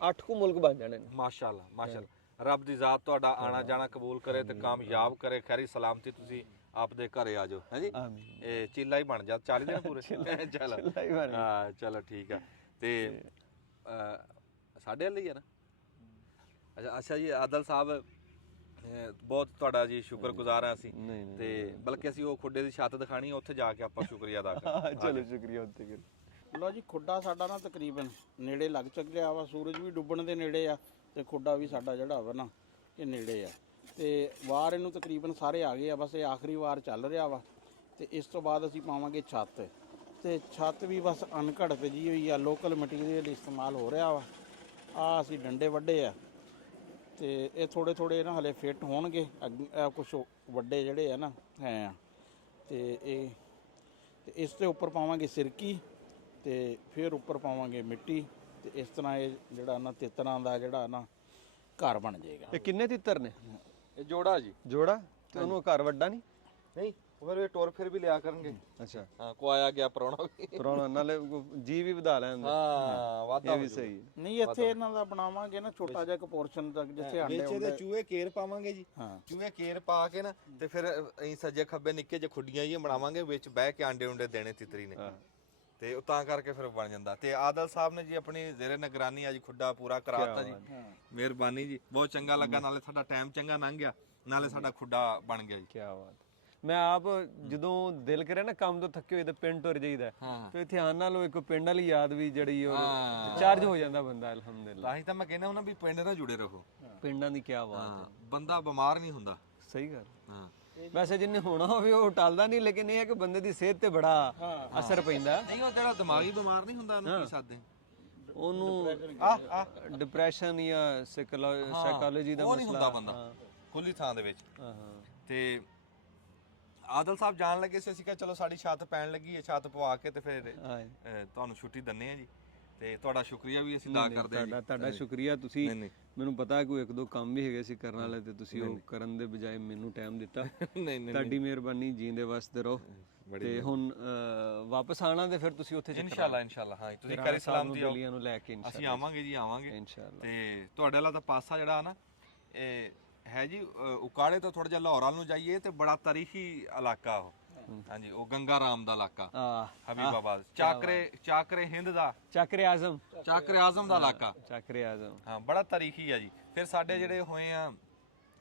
8 ਕੁ ਮੁਲਕ ਬਣ ਜਾਣੇ ਨੇ। ਮਾਸ਼ਾਅੱਲਾ ਮਾਸ਼ਾਅੱਲਾ। ਰੱਬ ਦੀ ਜ਼ਾਤ ਤੁਹਾਡਾ ਆਣਾ ਜਾਣਾ ਕਬੂਲ ਕਰੇ ਤੇ ਕਾਮਯਾਬ ਕਰੇ, ਖੈਰੀ ਸਲਾਮਤੀ ਤੁਸੀਂ ਆਪਦੇ ਘਰੇ ਆ ਜਾਓ। ਹਾਂਜੀ, ਇਹ ਚੀਲਾ ਹੀ ਬਣ ਜਾ 40 ਦਿਨ ਪੂਰੇ। ਚਲੋ ਹਾਂ ਚਲੋ ਠੀਕ ਆ। ਤੇ ਸਾਡੇ ਲਈ ਹੈ ਨਾ। ਅੱਛਾ ਜੀ ਆਦਲ ਸਾਹਿਬ, ਬਹੁਤ ਤੁਹਾਡਾ ਜੀ ਸ਼ੁਕਰਗੁਜ਼ਾਰ ਹਾਂ ਅਸੀਂ। ਤੇ ਬਲਕਿ ਅਸੀਂ ਉਹ ਖੁੱਡੇ ਦੀ ਛੱਤ ਦਿਖਾਣੀ, ਉੱਥੇ ਜਾ ਕੇ ਆਪਾਂ ਸ਼ੁਕਰੀਆ ਅਦਾ ਕਰਾਂਗੇ। ਚਲੋ ਸ਼ੁਕਰੀਆ। ਉੱਤੇ ਲੋ ਜੀ, ਖੁੱਡਾ ਸਾਡਾ ਨਾ ਤਕਰੀਬਨ ਨੇੜੇ ਲੱਗ ਚੱਲਿਆ ਵਾ, ਸੂਰਜ ਵੀ ਡੁੱਬਣ ਦੇ ਨੇੜੇ ਆ ਤੇ ਖੁੱਡਾ ਵੀ ਸਾਡਾ ਜਿਹੜਾ ਵਾ ਨਾ ਇਹ ਨੇੜੇ ਆ। ਤੇ ਵਾਰ ਇਹਨੂੰ ਤਕਰੀਬਨ ਸਾਰੇ ਆ ਗਏ ਆ, ਬਸ ਇਹ ਆਖਰੀ ਵਾਰ ਚੱਲ ਰਿਹਾ ਵਾ। ਤੇ ਇਸ ਤੋਂ ਬਾਅਦ ਅਸੀਂ ਪਾਵਾਂਗੇ ਛੱਤ, ਤੇ ਛੱਤ ਵੀ ਬਸ ਅਨਘੜਤ ਜੀ ਹੋਈ ਆ, ਲੋਕਲ ਮਟੀਰੀਅਲ ਇਸਤੇਮਾਲ ਹੋ ਰਿਹਾ ਵਾ। ਆ ਅਸੀਂ ਡੰਡੇ ਵੱਡੇ ਆ ਤੇ ਇਹ ਥੋੜੇ ਥੋੜੇ ਨਾ ਹਲੇ ਫਿੱਟ ਹੋਣਗੇ, ਕੁਛ ਵੱਡੇ ਜਿਹੜੇ ਆ ਨਾ ਹੈ ਆ। ਤੇ ਇਸ ਦੇ ਉੱਪਰ ਪਾਵਾਂਗੇ ਸਿਰਕੀ ਤੇ ਫਿਰ ਉੱਪਰ ਪਾਵਾਂਗੇ ਮਿੱਟੀ, ਤੇ ਇਸ ਤਰ੍ਹਾਂ ਇਹ ਜਿਹੜਾ ਨਾ ਤਿੱਤਰਾਂ ਦਾ ਜਿਹੜਾ ਨਾ ਘਰ ਬਣ ਜਾਏਗਾ। ਇਹ ਕਿੰਨੇ ਤਿੱਤਰ ਨੇ? ਇਹ ਜੋੜਾ ਜੀ। ਜੋੜਾ? ਤੇ ਉਹਨੂੰ ਘਰ ਵੱਡਾ ਨਹੀਂ ਉਹ ਫਿਰ ਟੋਰ ਫਿਰ ਵੀ ਲਿਆ ਕਰਨਗੇ। ਅੱਛਾ ਹਾਂ, ਕੋ ਆਇਆ ਗਿਆ ਪਰੌਣਾ ਵੀ। ਪਰੌਣਾ ਨਾਲੇ ਜੀ ਵੀ ਵਧਾ ਲੈਂਦੇ। ਹਾਂ ਵਾਦਾ ਵੀ ਸਹੀ ਹੈ। ਨਹੀਂ ਇੱਥੇ ਇਹਨਾਂ ਦਾ ਬਣਾਵਾਂਗੇ ਨਾ ਛੋਟਾ ਜਿਹਾ ਇੱਕ ਪੋਰਸ਼ਨ ਤੱਕ ਜਿੱਥੇ ਆਂਡੇ ਵਿੱਚ ਇਹਦੇ ਚੂਹੇ ਕੇਰ ਪਾਵਾਂਗੇ ਜੀ। ਹਾਂ, ਚੂਹੇ ਕੇਰ ਪਾ ਕੇ ਨਾ ਤੇ ਫਿਰ ਅਸੀਂ ਸੱਜੇ ਖੱਬੇ ਨਿੱਕੇ ਜਿਹੇ ਖੁੱਡੀਆਂ ਜੀ ਬਣਾਵਾਂਗੇ, ਵਿੱਚ ਬਹਿ ਕੇ ਆਂਡੇ ਉਂਡੇ ਦੇਣੇ ਤਿੱਤਰੀ ਨੇ। ਤੇ ਉਹ ਤਾਂ ਕਰਕੇ ਫਿਰ ਬਣ ਜਾਂਦਾ। ਤੇ ਆਦਲ ਸਾਹਿਬ ਨੇ ਜੀ ਆਪਣੀ ਜ਼ੇਰੇ ਨਿਗਰਾਨੀ ਅੱਜ ਖੁੱਡਾ ਪੂਰਾ ਕਰਾਤਾ ਜੀ। ਮਿਹਰਬਾਨੀ ਜੀ, ਬਹੁਤ ਚੰਗਾ ਲੱਗਾ, ਨਾਲੇ ਸਾਡਾ ਟਾਈਮ ਚੰਗਾ ਲੰਘ ਗਿਆ, ਨਾਲੇ ਸਾਡਾ ਖੁੱਡਾ ਬਣ ਗਿਆ ਜੀ। ਕੀ ਬਾਤ। ਮੈਂ ਆਪ ਜਦੋਂ ਦਿਲ ਕਰੇ ਨਾ ਕੰਮ ਤੋਂ ਥੱਕੇ ਹੋਏ ਤੇ ਪਿੰਡ ਟੁਰ ਜਾਈਦਾ, ਤੇ ਇੱਥੇ ਆਉਣ ਨਾਲ ਇੱਕ ਪਿੰਡ ਵਾਲੀ ਯਾਦ ਵੀ ਜਿਹੜੀ ਉਹ ਚਾਰਜ ਹੋ ਜਾਂਦਾ ਬੰਦਾ। ਅਲਹਮਦੁਲਿਲਾ। ਤਾਂ ਹੀ ਤਾਂ ਮੈਂ ਕਹਿੰਦਾ ਉਹਨਾਂ ਵੀ ਪਿੰਡ ਨਾਲ ਜੁੜੇ ਰਹੋ। ਪਿੰਡਾਂ ਦੀ ਕੀ ਬਾਤ ਹੈ, ਬੰਦਾ ਬਿਮਾਰ ਨਹੀਂ ਹੁੰਦਾ। ਸਹੀ ਗੱਲ। ਹਾਂ, ਵੈਸੇ ਜਿੰਨੇ ਹੋਣਾ ਹੋਵੇ ਉਹ ਟਲਦਾ ਨਹੀਂ, ਲੇਕਿਨ ਇਹ ਹੈ ਕਿ ਬੰਦੇ ਦੀ ਸਿਹਤ ਤੇ ਬੜਾ ਅਸਰ ਪੈਂਦਾ। ਨਹੀਂ ਉਹ ਜਿਹੜਾ ਦਿਮਾਗੀ ਬਿਮਾਰ ਨਹੀਂ ਹੁੰਦਾ ਉਹਨੂੰ ਕੀ ਸਾਦੇ ਉਹਨੂੰ ਡਿਪਰੈਸ਼ਨ ਜਾਂ ਸਾਈਕੋਲੋਜੀ ਦਾ ਉਹ ਨਹੀਂ ਹੁੰਦਾ ਮਸਲਾ ਬੰਦਾ ਖੁੱਲੀ ਥਾਂ ਦੇ ਵਿੱਚ। ਹਾਂ। ਤੇ ਆਦਲ ਸਾਹਿਬ ਜਾਣ ਲੱਗੇ ਸੀ, ਅਸੀਂ ਕਿਹਾ ਚਲੋ ਸਾਡੀ ਛੱਤ ਪੈਣ ਲੱਗੀ ਹੈ, ਛੱਤ ਪਵਾ ਕੇ ਤੇ ਫਿਰ ਤੁਹਾਨੂੰ ਛੁੱਟੀ ਦਿੰਨੇ ਆ ਜੀ। ਤੇ ਤੁਹਾਡਾ ਸ਼ੁਕਰੀਆ ਵੀ ਅਸੀਂ ਅਦਾ ਕਰਦੇ ਹਾਂ ਜੀ। ਤੁਹਾਡਾ ਸ਼ੁਕਰੀਆ। ਤੁਸੀਂ ਮੈਨੂੰ ਪਤਾ ਕੋਈ ਇੱਕ ਦੋ ਕੰਮ ਵੀ ਹੈਗੇ ਸੀ ਕਰਨ ਵਾਲੇ ਤੇ ਤੁਸੀਂ ਉਹ ਕਰਨ ਦੇ ਬਜਾਏ ਮੈਨੂੰ ਟਾਈਮ ਦਿੱਤਾ। ਨਹੀਂ ਤੁਹਾਡੀ ਮਿਹਰਬਾਨੀ, ਜੀਂਦੇ ਵਸਦੇ ਰਹੋ। ਤੇ ਹੁਣ ਵਾਪਸ ਆਣਾ ਤੇ ਫਿਰ ਤੁਸੀਂ ਉੱਥੇ ਇਨਸ਼ਾਅੱਲਾ ਹਾਂ ਤੁਸੀਂ ਕਰੇ ਸਲਾਮਤੀ ਦਿੱਲੀਆਂ ਨੂੰ ਲੈ ਕੇ ਅਸੀਂ ਆਵਾਂਗੇ ਜੀ, ਆਵਾਂਗੇ ਇਨਸ਼ਾਅੱਲਾ। ਤੇ ਤੁਹਾਡੇ ਵਾਲਾ ਤਾਂ ਪਾਸਾ ਜਿਹੜਾ ਨਾ ਇਹ ਹੈ ਜੀ ਉਕਾੜੇ ਤੋਂ ਥੋੜਾ ਜਿਹਾ ਲਾਹੌਰ ਨੂੰ ਜਾਈਏ ਤੇ ਬੜਾ ਤਾਰੀਖੀ ਇਲਾਕਾ ਉਹ। ਹਾਂਜੀ, ਉਹ ਗੰਗਾ ਰਾਮ ਦਾ ਇਲਾਕਾ, ਹਬੀਬਾਬਾਦ, ਚਾਕਰੇ ਹਿੰਦ ਦਾ, ਚਾਕਰੇ ਆਜ਼ਮ ਦਾ ਇਲਾਕਾ, ਚਾਕਰੇ ਆਜ਼ਮ। ਹਾਂ, ਬੜਾ ਤਾਰੀਖੀ ਆ ਜੀ। ਫਿਰ ਸਾਡੇ ਜਿਹੜੇ ਹੋਏ ਆ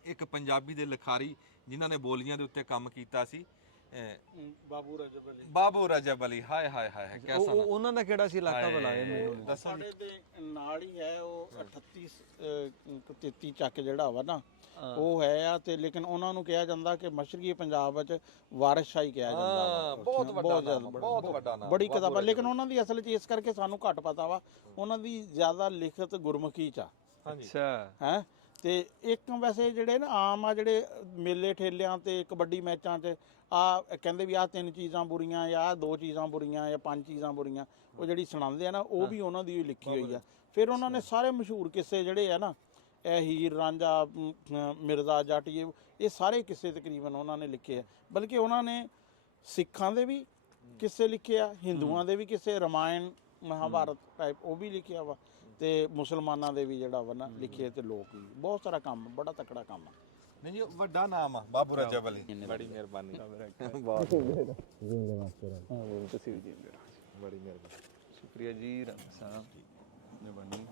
ਇੱਕ ਪੰਜਾਬੀ ਦੇ ਲਿਖਾਰੀ ਜਿਨ੍ਹਾਂ ਨੇ ਬੋਲੀਆਂ ਦੇ ਉੱਤੇ ਕੰਮ ਕੀਤਾ ਸੀ, ਬਾਬੂ ਰਜਬ ਅਲੀ ਬਾਬੂ ਰਜਬ ਅਲੀ ਹਾਏ ਹਾਏ ਹਾਏ ਕਿਹਦਾ ਉਹਨਾਂ ਦਾ ਕਿਹੜਾ ਸੀ ਇਲਾਕਾ ਭਲਾ ਇਹ ਮੈਨੂੰ ਨਹੀਂ ਦੱਸੋ ਸਾਡੇ ਦੇ ਨਾਲ ਹੀ ਹੈ ਉਹ 38 33 ਚੱਕ ਜਿਹੜਾ ਵਾ ਨਾ ਉਹ ਹੈ ਆ ਤੇ ਲੇਕਿਨ ਉਹਨਾਂ ਨੂੰ ਕਿਹਾ ਜਾਂਦਾ ਕਿ ਮਸ਼ਰਕੀ ਪੰਜਾਬ ਵਿੱਚ ਵਾਰਿਸਸ਼ਾਹੀ ਕਿਹਾ ਜਾਂਦਾ ਵਾ ਬਹੁਤ ਵੱਡਾ ਨਾਮ ਬਹੁਤ ਵੱਡਾ ਨਾਮ ਬੜੀ ਕਿਤਾਬਾਂ ਲੇਕਿਨ ਉਹਨਾਂ ਦੀ ਅਸਲ 'ਚ ਇਸ ਕਰਕੇ ਸਾਨੂੰ ਘੱਟ ਪਤਾ ਵਾ ਉਹਨਾਂ ਦੀ ਜ਼ਿਆਦਾ ਲਿਖਤ ਗੁਰਮੁਖੀ 'ਚ ਆ ਅੱਛਾ ਹੈ ਤੇ ਇੱਕ ਵੈਸੇ ਜਿਹੜੇ ਨਾ ਆਮ ਆ ਜਿਹੜੇ ਮੇਲੇ ਠੇਲਿਆਂ ਤੇ ਕਬੱਡੀ ਮੈਚਾਂ 'ਚ ਆ ਕਹਿੰਦੇ ਵੀ ਆਹ 3 ਚੀਜ਼ਾਂ ਬੁਰੀਆਂ ਜਾਂ ਆਹ 2 ਚੀਜ਼ਾਂ ਬੁਰੀਆਂ ਜਾਂ 5 ਚੀਜ਼ਾਂ ਬੁਰੀਆਂ ਉਹ ਜਿਹੜੀ ਸੁਣਾਉਂਦੇ ਆ ਨਾ ਉਹ ਵੀ ਉਹਨਾਂ ਦੀ ਲਿਖੀ ਹੋਈ ਆ ਫਿਰ ਉਹਨਾਂ ਨੇ ਸਾਰੇ ਮਸ਼ਹੂਰ ਕਿੱਸੇ ਜਿਹੜੇ ਆ ਨਾ ਇਹ ਹੀਰ ਰਾਂਝਾ ਮਿਰਜ਼ਾ ਜੱਟ ਇਹ ਸਾਰੇ ਕਿੱਸੇ ਤਕਰੀਬਨ ਉਹਨਾਂ ਨੇ ਲਿਖੇ ਆ ਬਲਕਿ ਉਹਨਾਂ ਨੇ ਸਿੱਖਾਂ ਦੇ ਵੀ ਕਿੱਸੇ ਲਿਖੇ ਆ ਹਿੰਦੂਆਂ ਦੇ ਵੀ ਕਿੱਸੇ ਰਾਮਾਇਣ ਮਹਾਭਾਰਤ ਟਾਈਪ ਉਹ ਵੀ ਲਿਖਿਆ ਵਾ ਤੇ ਮੁਸਲਮਾਨਾਂ ਦੇ ਵੀ ਜਿਹੜਾ ਵਾ ਨਾ ਲਿਖੇ ਤੇ ਲੋਕ ਵੀ ਬਹੁਤ ਸਾਰਾ ਕੰਮ ਬੜਾ ਤਕੜਾ ਕੰਮ ਆ ਨਹੀਂ ਜੀ ਵੱਡਾ ਨਾਮ ਆ ਬਾਬੂ ਰਜਬ ਅਲੀ ਬੜੀ ਮਿਹਰਬਾਨੀ ਬਹੁਤ ਤੁਸੀਂ ਵੀ ਜੀ ਬੜੀ ਮਿਹਰਬਾਨੀ ਸ਼ੁਕਰੀਆ ਜੀ ਰੰਗ ਸਾਹਿਬ ਮਿਹਰਬਾਨੀ